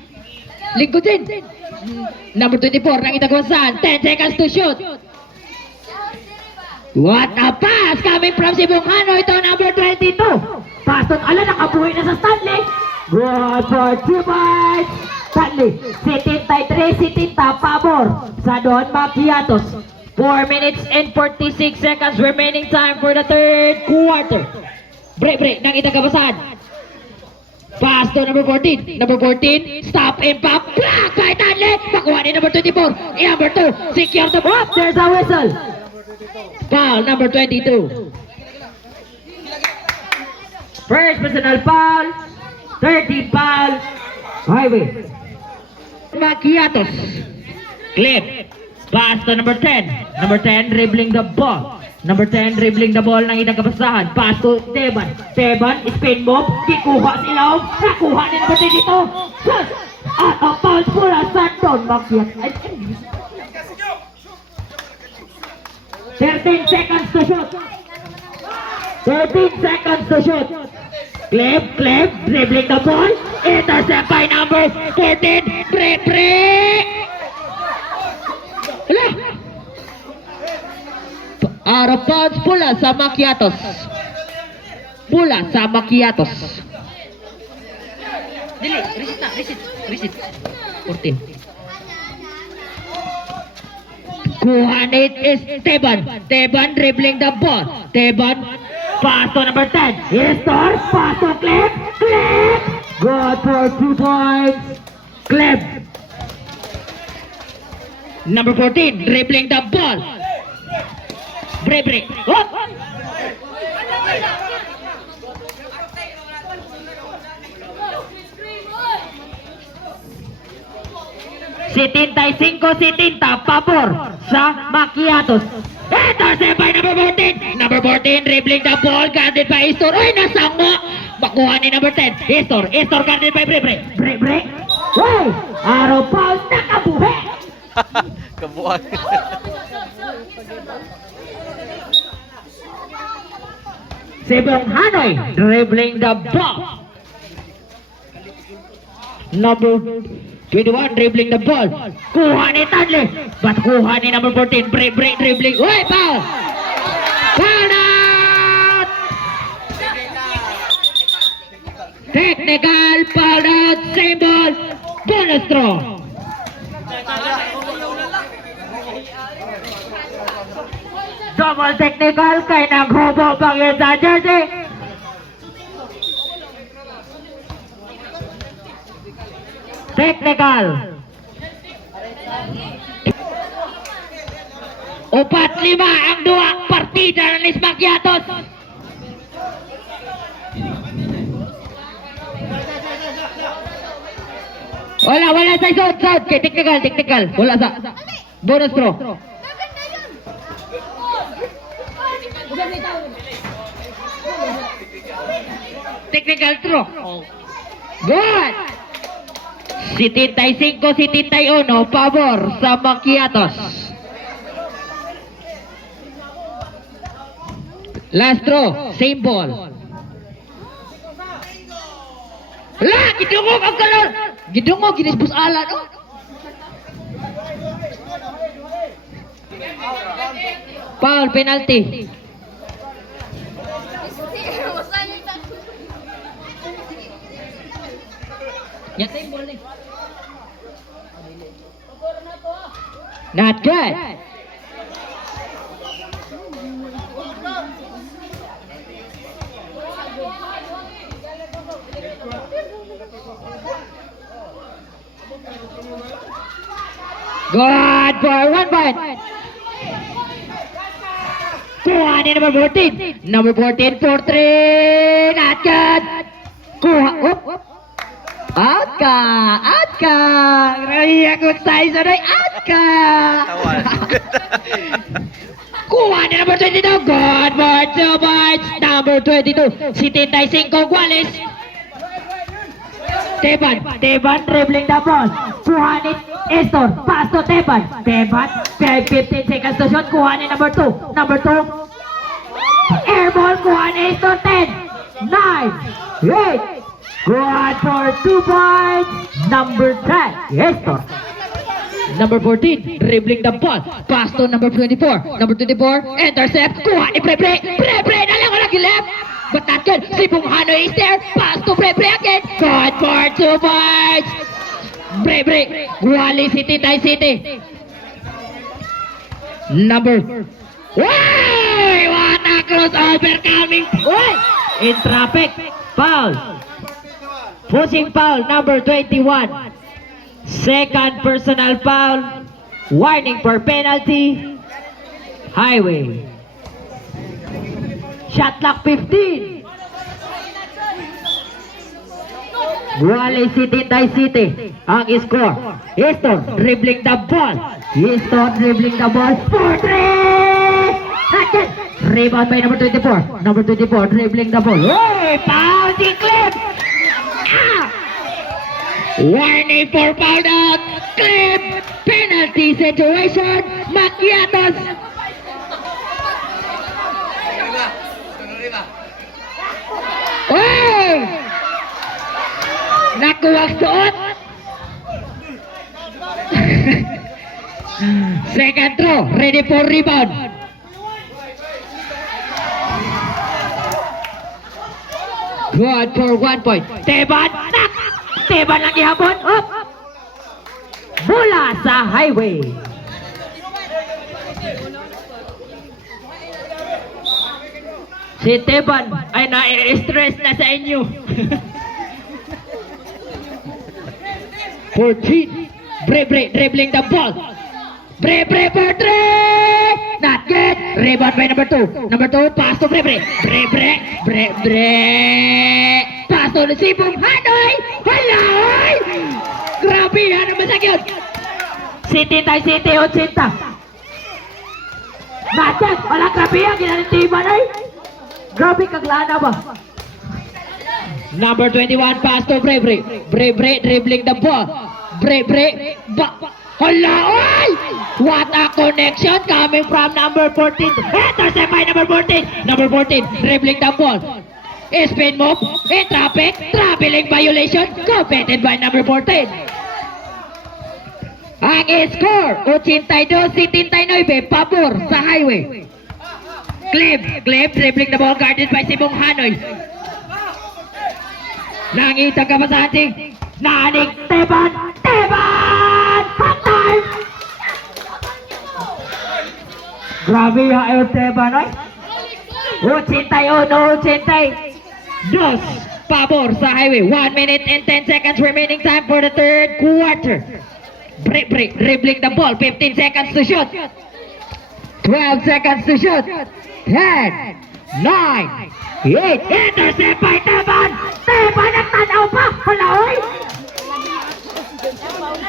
Lingkod din. Number 24 nang itagapasahan. 10 seconds to shoot. What a pass coming from Sibong Hanoy to number 22. Pass to ala nakabuhay na sa Stanley. Good for 2 points. Stanley, sitin tay 3, sitin ta pabor sa Don Maquiatos. 4 minutes and 46 seconds remaining time for the third quarter. Break nang itagapasahan. Pass to number 14. Number 14, stop and pop. Block by Stanley. Pakuha ni number 24. Number 2, secure the ball. There's a whistle. Foul number 22. First personal foul. 30 foul. Highway. Maquiatos. Clip. Pass to number 10. Number 10 dribbling the ball. Number 10 dribbling the ball ng itang kapasahan. Pass to Teban. Teban, spin move. Kikuha sila. Nakuha ni number 22. Shot. Out of bounds mula sa Don Maquiatos. 13 seconds to shoot. 13 seconds to shoot. Clip, dribbling the ball. Intercept by number 14. Break. Hala. Out of bounds pula sa Maquiatos. Dili, reset. 14. Kuhanit is Teban. Teban dribbling the ball. Teban, pass to number 10. Histor, pass to Clip. Good for 2 points. Clip. Number 14 dribbling the ball. Break. Oh! Sitintay 5, sitinta, pabor sa Maquiatos. Intercept by number 14. Number 14 dribbling the ball, guarded by Histor. Uy, nasang mo. Bakuha ni number 10. Histor guarded by Break. Uy, araw paus, nakabuhi. Kabuang. Sibong Hanoy dribbling the ball. Number 21 dribbling the ball. Kuha ni Stanley. But kuha ni number 14. Break dribbling. Uy, foul! Foul out! Technical foul out. Same ball. Bonus throw. Double technical kay naghubo bang yun sa jersey. Technical. 4-5 ang duwang partida ng Lis Maquiatos. Wala sa isot. Kay technical. Wala sa bonus throw. Technical throw. Good. 75-71 pabor sa Maquiatos. Last throw, same ball. Lah, gidungog ang kalor. Gidungog, ginisbus ala, no? Foul, penalty. Yata yung ball eh. Not good. Good for 1 point. Kuha ni number 14. Number 14 for 3. Not good. Kuha. Out ka. Raya ko tayo sa rin. Out ka. Kuha ni number 22. Good for 2 points. Number 22. 75 Guales. Teban dribbling the ball. Kuha ni Histor. Pass to Teban. 15 seconds to shot. Kuha ni number 2. Number 2. Air ball. Kuha ni Histor. 10, 9, 8, Good for 2 points. Number 10, Hector. Number 14, dribbling the ball. Pass to number 24. Number 24, intercept. Kuha ni Prebre. Prebre na lang walang left. But not good. Si Bunghano is there. Pass to Prebre again. Good for 2 points. Prebre. Wally City, Thai City. Number. Wow! What a crossover coming. Oy! In traffic, foul. Pushing foul, number 21. Second personal foul. Warning for penalty. Highway. Shot clock 15. Wally City, Thai City. Ang score. Houston dribbling the ball. Houston dribbling the ball. For 3. Rebound by number 24. Number 24 dribbling the ball. Hey, foul si Clip. Ah! Warning for foul out. Clip. Penalty situation. Macchiatos. Oh! Nakuha suot. Second throw. Ready for rebound. Good for 1 point. Teban. Nak. Teban lang ihapon. Up. Bola sa highway. Si Teban ay na-stress na sa inyo. 14. Brebre dribbling the ball. Brebre for 3. Not good. Rebound by number 2. Number 2, pass to Brebre. Brebre. Pass to si Bunghanoy. Hala! Oy! Grabe, ano masag yun? City, Thai City, 80. Natyan, wala grabe yan. Ginanitiban ay. Grabe kaglana ba? Number 21, pass to Brebre. Brebre dribbling the ball. Brebre. Hala! Oy! What a connection coming from number 14. Intercept by number 14. Number 14, dribbling the ball. Spin move. In traffic. Traveling violation. Competed by number 14. Ang score, 82-79, pabor sa highway. Clip dribbling the ball, guarded by si Bunghanoy. Nangitang kapasating. Nanik, Teban! Teban! Half time! Grabe yung ayaw Teban ay. 81-80. Dos, pabor sa highway. 1 minute and 10 seconds remaining time for the third quarter. Break, dribbling the ball. 15 seconds to shoot. 12 seconds to shoot. 10, 9, 8. Intercept by Teban! Teban nagtanaw pa! Hala oy!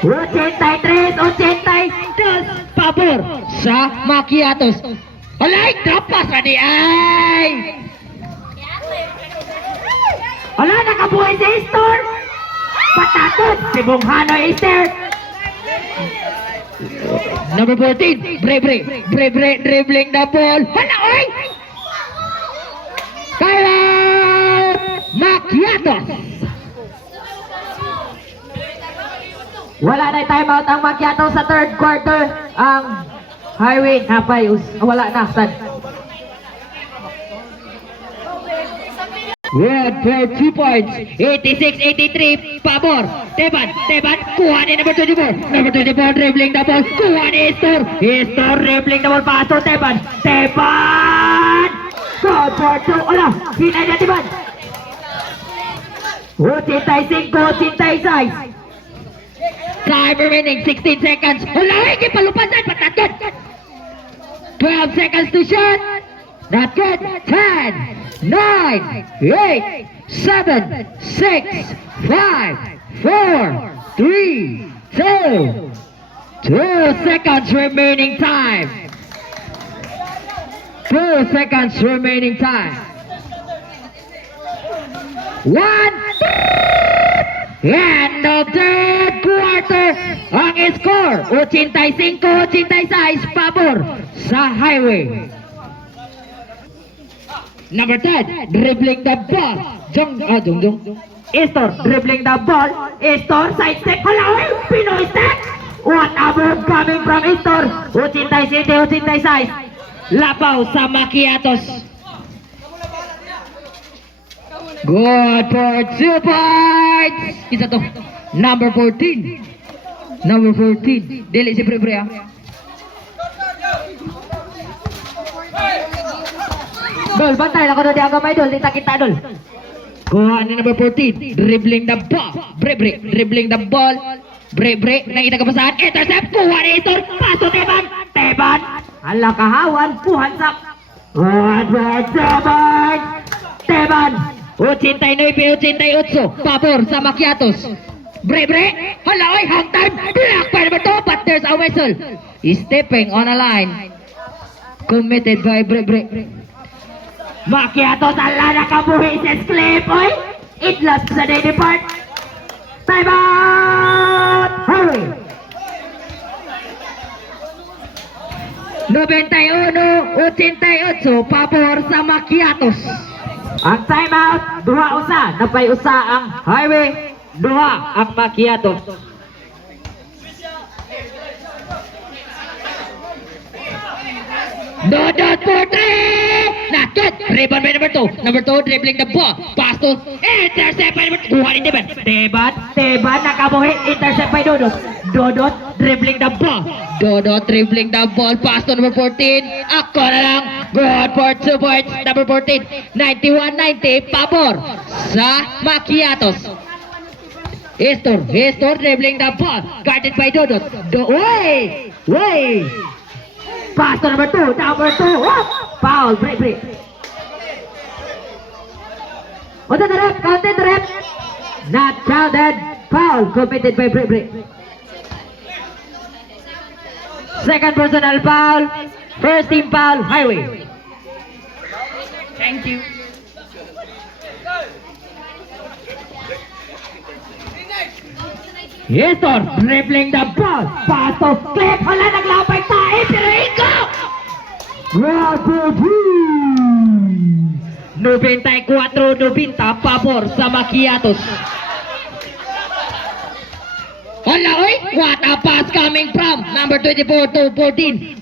83, 82. Pabor sa Macchiatos. Alay, trapas na di ay. Wala, nakabuhay si Estor! Patatod! Si Bunghano is there! Number 14, Brebre dribbling the ball. Hala, oy! Kaya Macchiatos. Wala na timeout ang Macchiato sa third quarter. Ang highway, napay, wala na. Sad. Good for 2 points. 86-83, pabor. Teban, kuha ni number 24. Number 24 dribbling the ball. Kuha ni Estor. Estor dribbling the ball, pass to Teban. Teban! Good for 2. Wala, hinay na Teban. 85, 86. Time remaining 16 seconds. Hala, hindi palupasan. Patatot. 12 seconds to shoot. Not good. 10, 9, 8, 7, 6, 5, 4, 3, 2. 2 seconds remaining time. 2 seconds remaining time. 1. End of third quarter. Ang score, 85-86, pabor sa highway. Number 10, dribbling the ball. Jong. Estor dribbling the ball. Estor side step. Hala, oy! Pinoy step! What a move coming from Estor. Uchintay City, Uchintay size. Lapaw sa Macchiatos. Good for 2 points. Isa to. Number 14. Dili si Pre ah. Dol, bantay lang ko na di agamay, Dol. Dita kita, Dol. Kuha ni number 14. Dribbling the ball. Dribbling the ball. Nakita ka pa saan? Intercept. Kuha ni Estor. Paso Teban. Hala kahawan, puhansak. What for 2 points? Teban. 89-88. Pabor sa Macchiatos. Bre. Hala, oy, hang time. Black pa naman to, but there's a whistle. Stepping on a line. Committed by Bre. Macchiatos, ala nakabuhi sa clip, oy. It lost sa day depart. Time out! Hurry! 91-88. Pabor sa Macchiatos. Ang time out, duha usa. Napay usa ang highway. Duha ang Macchiatos. Dodot for 3! Not good! Rebound by number 2. Number 2 dribbling the ball. Pass to intercept by number 2. Kuha ni Teban. Teban nakabuhi. Intercept by Dodot. Dodot dribbling the ball. Pass to number 14. Ako na lang. Good for 2 points. Number 14. 91-90. Pabor sa Macchiatos. Estor dribbling the ball. Guarded by Dodot. Way! Pass to number 2. Oh! Foul. Break. Counted the rep. Not counted. Foul committed by break. Second personal foul. First team foul. Highway. Thank you. Estor dribbling the ball. Pass to Clip. Hala, naglapay tayo. Perico! Grabe! 94-90 pabor sa Macchiatos. Hala, oy! What a pass coming from number 24 to 14.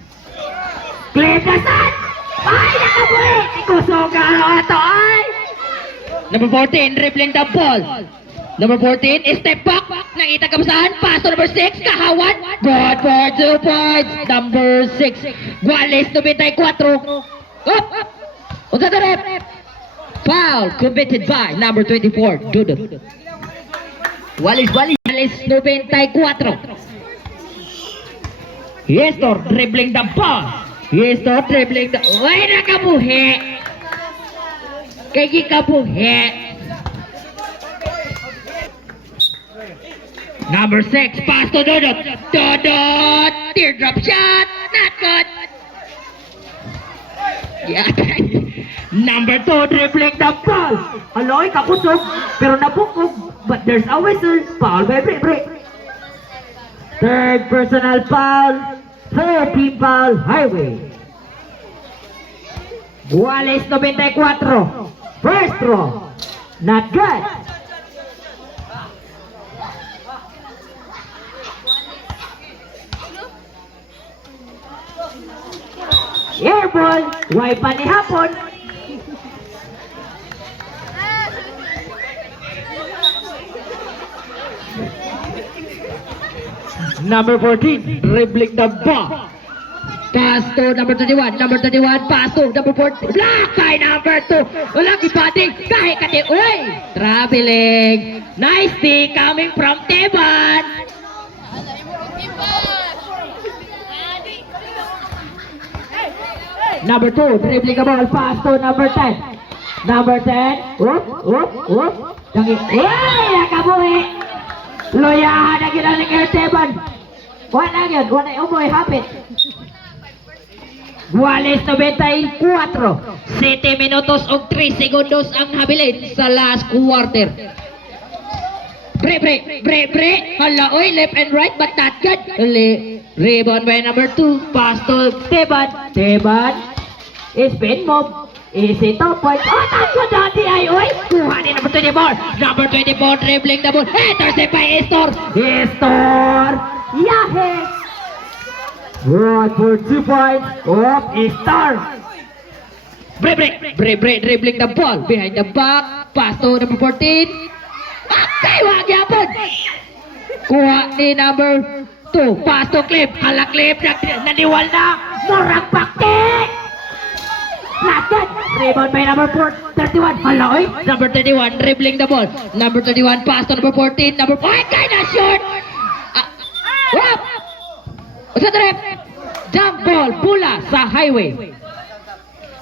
Clip kasan! Ay, nakabuhi! Ikusoga ito ay! Number 14 dribbling the ball. Number 14 step back. Nakita ka ba saan? Pass to number 6. Kahawan. Good for 2 points. Number 6. Guales 94. Up! Unsa the rep? Foul committed by number 24. Dudut. Walis 94. Estor dribbling the ball. Uy, nakabuhi. Kaya kabuhi. Number 6, pass to Dodot. Teardrop shot. Not good. Yeah. Number 2 dribbling the ball. Aloy, kakusog. Pero napukog. But there's a whistle. Foul by break. Third personal foul. Third team foul. Highway. Guales 94. First throw. Not good. Airball. Why pa ni hapon? Number 14, dribbling the ball. Pass to number 21. Pass to number 14. Block by number 2. Walang ipating. Kahit kati. Uy! Traveling. Nice D coming from Teban. Number 2, dribbling the ball, pass to number 10. Number 10, whoop. Uy, nakabuhi. Loyahan na ginaling Teban. Wala umoy, hapit. Guales 94. 7 minutos o 3 segundos ang habilin sa last quarter. Bre. Hala, oy, left and right, but not good. Rebound by number 2. Pass to Teban. Spin move. Easy 2 points. Oh, not good dati ay, oy. Kuha ni number 24. Number 24 dribbling the ball. Intercept by Estor. Estor! Yahe! Good for 2 points of Estor! Bre dribbling the ball behind the back. Pass to number 14. Okay, wag yapon. Kuha ni number 2. Pass to Clip. Hala Clip. Naniwal na. Murag bakti. Naked! Rebound by number 31. Hala, oy! Number 31 dribbling the ball. Number 31 pass to number 14. Number 4. Kind of short. Wrap. Sa trip. Jump ball. Pula sa highway.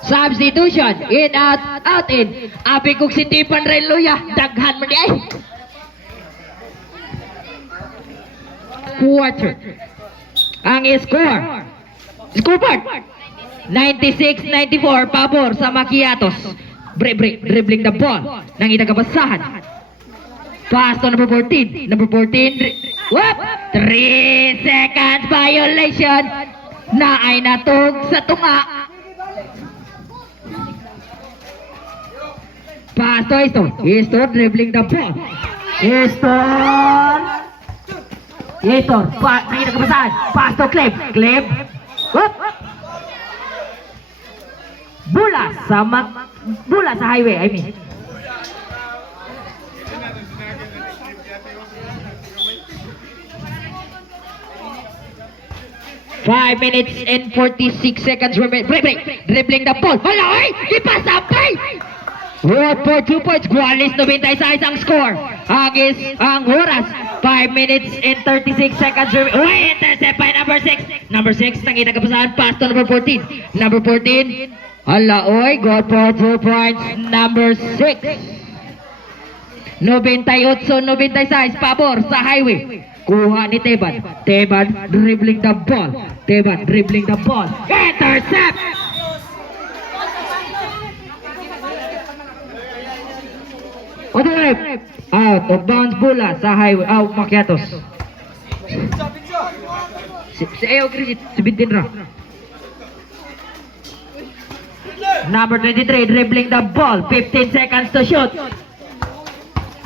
Substitution. In, out, out, in. Abi kong si Tipan Reluya. Daghan mo niya. Quarter. Ang score. Scoreboard. 96-94 pabor sa Macchiatos. Dribbling the ball. Nang itagabasahan. Pass to number 14. Number 14. Whoop! 3 seconds violation. Na ay natog sa tunga. Pass to Estor. Estor dribbling the ball. Estor! Estor! Nang itagabasahan. Pass to Clip. Clip. Whoop! Bula sa highway, I mean. Five minutes and 46 seconds remain. Dribbling the ball. Hala, ay! Di pa sampay! World for 2 points. Gualis 96 ang score. Agis ang oras. 5 minutes and 36 seconds remain. Uy! Intercept by number 6. Number 6, nangita kapasahan. Pass to number 14. Number 14. Hala, oy, God for 2 points, number 6. 98-96, pabor sa highway. Kuha ni Teban. Teban dribbling the ball. Teban dribbling the ball. Intercept! Out of bounds bola sa highway. Out, Macchiatos. Si Eo Chris, si Bidin ra. Number 23 dribbling the ball. 15 seconds to shoot.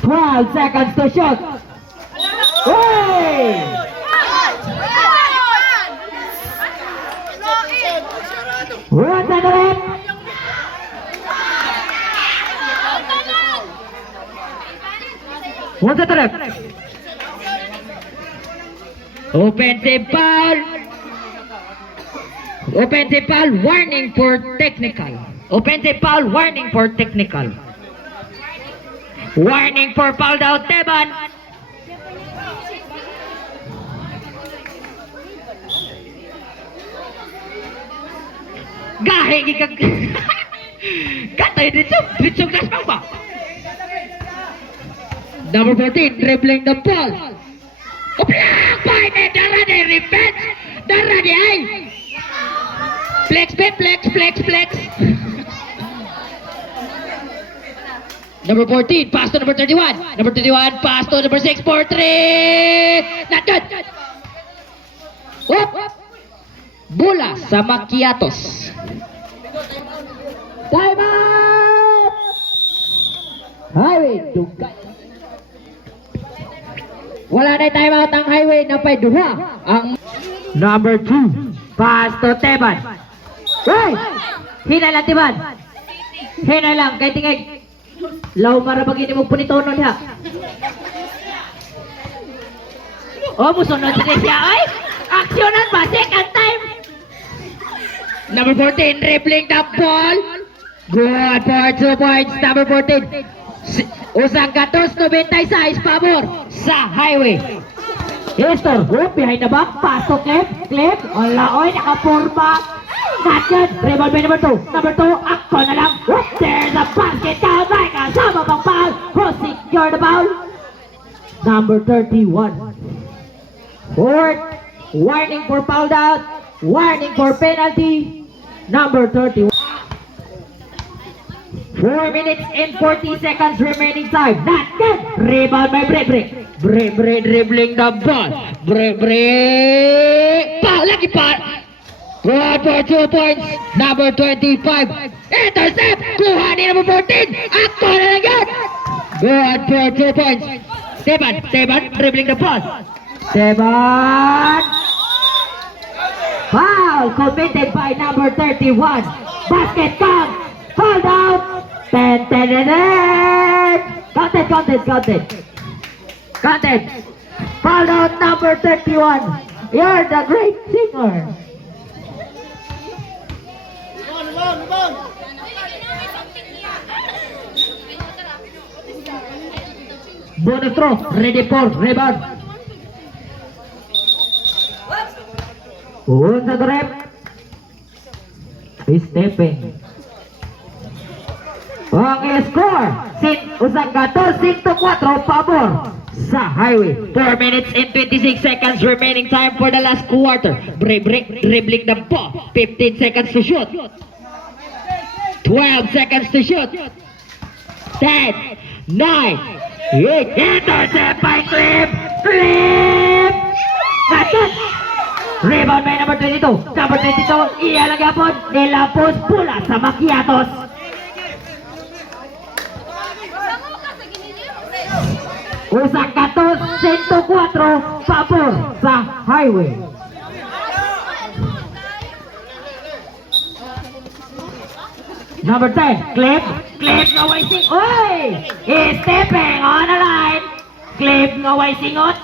12 seconds to shoot. Hey! What's that red? What's that red? Offensive foul. Offensive foul, warning for technical. Offensive foul, warning for technical. Warning for foul daw, Teban. Gahe, gigag... Katay dito, dito gas pa ba? Number 14, dribbling the ball. Block by the Darade, revenge. Darade, ay! Flex. Number 14, pass to number 31. Number 31, pass to number 6 for 3. Not good. Whoop. Bola sa Macchiatos. Time out! Highway, dugay. Wala na time out ang highway na pa'y duha. Ang Number 2 pass to Teban. Hey! Hina lang Teban. Hina lang kay tingay. Law marabag ini mo punitonon ha. Oh, musunod sa siya ay. Aksyonan ba second time? number 14, dribbling the ball. Good for 2 points. Number 14. Usang 14-96, pabor sa highway. Estor, whoop, behind the back, pass to Clip, oy, nakapurma. Not good, rebound by number 2. Number 2, akto na lang. Whoop, there's a basket down by kasama pang foul. Who secure the foul? Number 31. Fourth, warning for foul out, warning for penalty. Number 31. 4 minutes and 40 seconds remaining time. Not good. Rebound by Bre dribbling the ball. Foul lagi pa. Good for 2 points. Number 25. Intercept. Kuha ni number 14. Akto na lang yan. Good for 2 points. Teban dribbling the ball. Teban. Foul committed by number 31. Basket count. Fouled out. 10, 10, and 10. Counted. Fouled out number 31. You're the great singer. Bonus throw, ready for rebound. Unsa the rep? Stepping. Ang score, usang 14-4 pabor sa Highway. 4 minutes and 26 seconds remaining time for the last quarter. Dribbling the ball. 15 seconds to shoot. 12 seconds to shoot. 10, 9, 8, intercept by Clip! Natin! Rebound by number 22. Number 22, iyalang yapon. Nilapos pula sa Macchiatos. Usang 14-4 pabor sa Highway. Number 10, Clip nga wasting. Oy! Stepping on the line. Clip nga wasting out.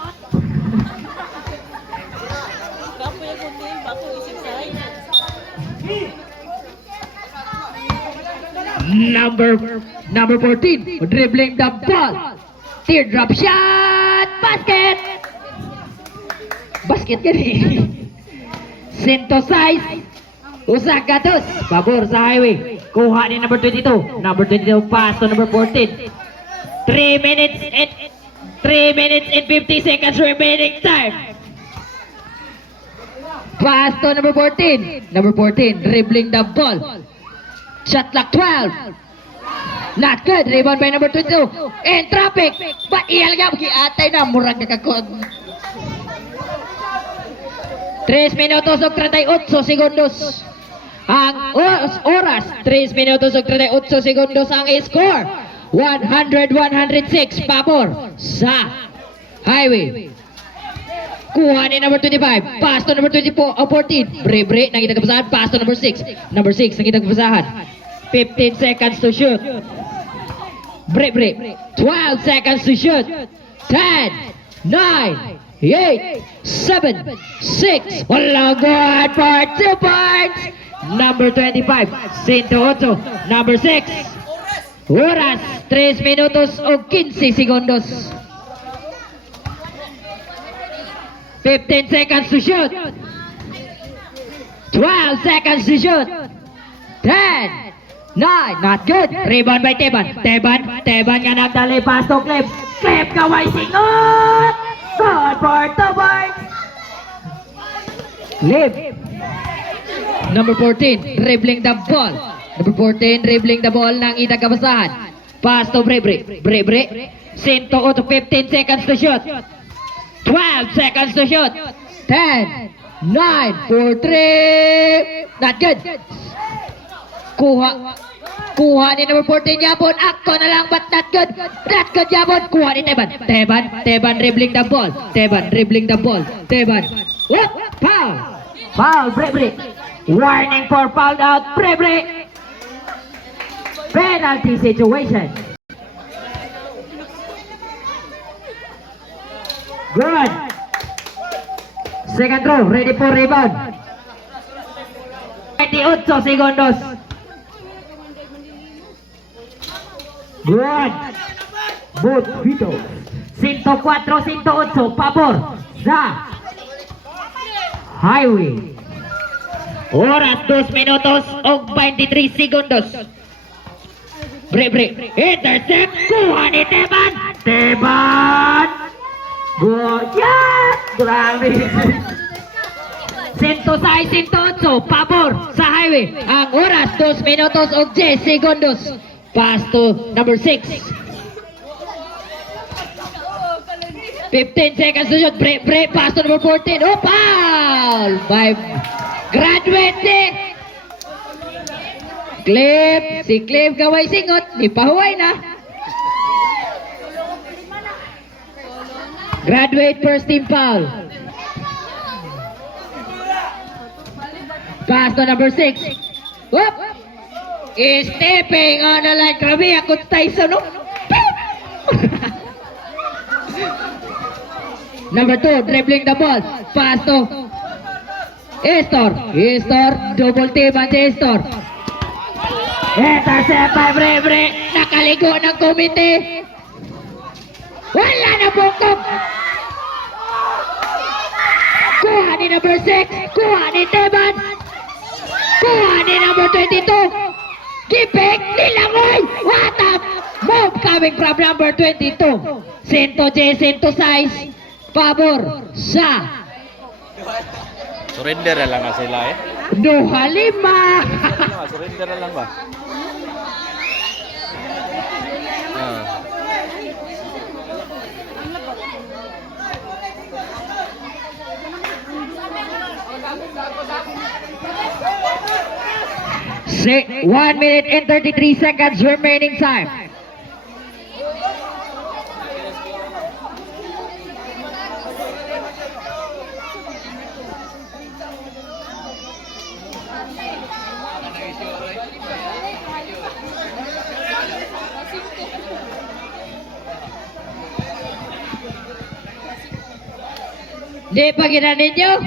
Number 14, dribbling the ball. Teardrop shot, basket gani. Synthesize. Usagatos, pabor sa Highway. Kuha ni number 22. Number 22 pass to number 14. 3 minutes and 50 seconds remaining time. Pass to number 14. Number 14 dribbling the ball. Shot clock 12. Not good. Rebound by number 22. In traffic. But iyalga atay na murag kakakod. 3 minutos o 38 segundos. Ang oras, 3 minutos o 38 segundos ang score. 100-106 pabor sa Highway. Kuha ni number 25. Pass to number 24 o 14. Bre, nakita kapasahan. Pass to number 6. Number 6, nakita kapasahan. 15 seconds to shoot. Bre. 12 seconds to shoot. 10, 9, 8, 7, 6. Wala good for 2 points. Number 25, 108. Number 6. Oras, 3 minutos o 15 segundos. 15 seconds to shoot. 12 seconds to shoot. 10, 9, not good. Rebound by Teban nga nagdali pass to Clip. Clip kaway singot. Good for 2 points. Clip. Number 14, dribbling the ball. Number 14, dribbling the ball ng Ida Kabasahan. Pass to Bre. 108, 15 seconds to shoot. 12 seconds to shoot. 10, 9, 4, 3. Not good. Kuha ni number 14 yapon. Ako na lang, but not good. Not good yapon. Kuha ni Teban dribbling the ball. Teban. Whoop! Foul, Bre. Warning for fouled out, Bre. Penalty situation. Good. Second throw, ready for rebound. 28 segundos. Good. Both Vito. 104-108 pabor sa Highway. Oras 2 minutos o 23 segundos. Bre. Intercept. Kuha ni Teban. Good. Yes! Grabe. 106-108 pabor sa Highway. Ang oras 2 minutos o 10 segundos. Pass to number 6. 15 seconds to shoot. Bre. Pass to number 14. Oh, foul! By graduate Clip. Si Clip kaway singot. Ipahuway na. Graduate first team foul. Pass to number 6. Whoop! Is stepping on the line. Grabe, ako Tyson, no? Number 2, dribbling the ball. Pass to Estor. Estor, double team at Estor. Intercept by Brebre. Nakaligo ng komite. Wala na bukog. Kuha ni number 6. Kuha ni Teban. Kuha ni number 22. Gipik nilangoy. What up? Move coming from number 22. Sento J, Sento size. Pabor sa Surrender na lang nga sila eh. Duha lima. Surrender na lang ba? Ah. Say 1 minute and 33 seconds remaining time. Di pa gina ninyo?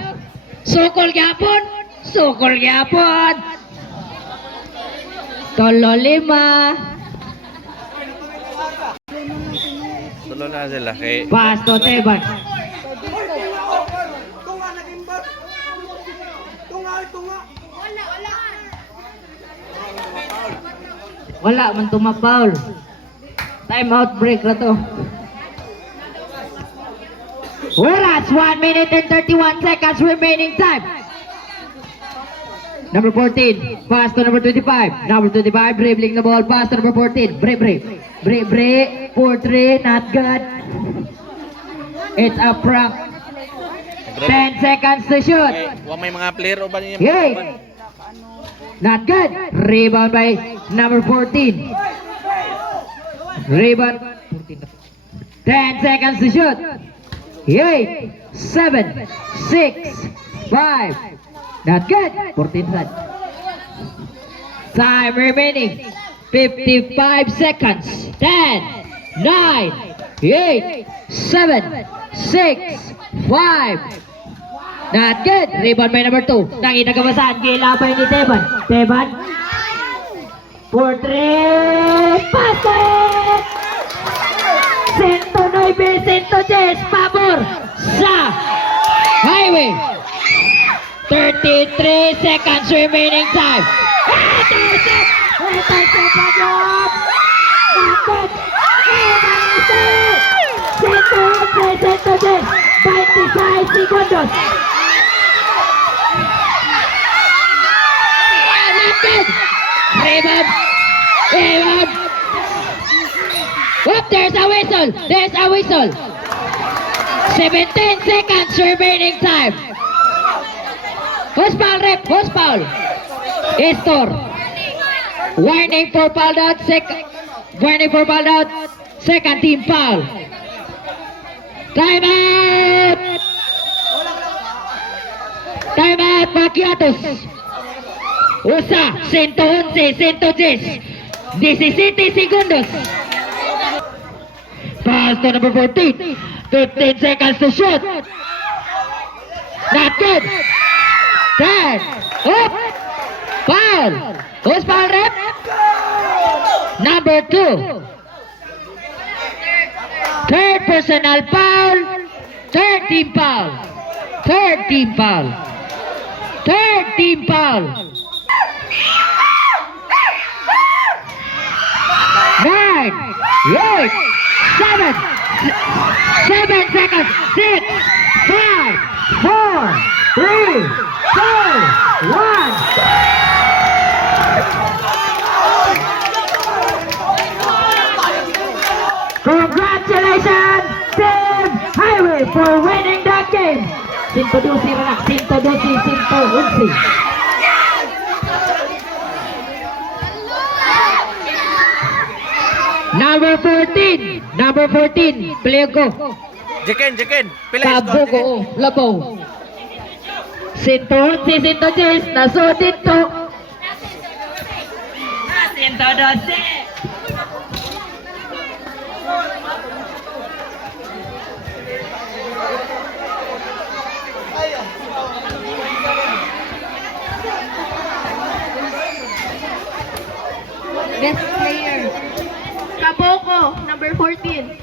Sukol gyapon. Sukol gyapon. Tolo lima. Tulo na sila kay Pass to Teban. Wala man tumapaul. Time out break na to. Whereas 1 minute and 31 seconds remaining time. Number 14, pass to number 25. Number 25, dribbling the ball, pass to number 14. Brebre, 4-3, not good. It's a prank. 10 seconds to shoot. Ay, wa may mga player o ba niya? Yay! Not good. Rebound by number 14. Rebound. 10 seconds to shoot. 8, 7, 6, 5. Not good. 14 run. Time remaining. 55 seconds. 10, 9, 8, 7, 6, 5. Not good. Rebound by number 2. Nakita ka ba saan? Gilabay ni Teban. Teban. 4-3. Pasok! 109, 110. Pabor sa Highway. 33 seconds remaining time. Intercept! Intercept agad! Nakot! 110, 26 segundos. Nakot! Rebound! Rebound! Whoop, there's a whistle! There's a whistle! 17 seconds remaining time. Who's foul, rep? Who's foul? Estor. Warning for foul out. Warning for foul out. Second team foul. Time out! Time out, Maquiatos. Usa, 111, 110. 17 segundos. Pass to number 14. 15 seconds to shoot. Not good. 10. Up. Foul. Who's foul, rep? Number 2. Third personal foul. Third team foul. Third team foul. Third team foul. 9, 8, 7, 7 seconds. 6, 5, 4, 3, 2, 1. Congratulations, Team Highway, for winning that game. 112 na, 112, 111. Number 14, Pliego. Jekin. Pila yung score, Kabog, Jekin? oo. Labaw. Sinto, si Sinto Jis, nasudit to. Sinto Dose. Best player. Kaboko, number 14.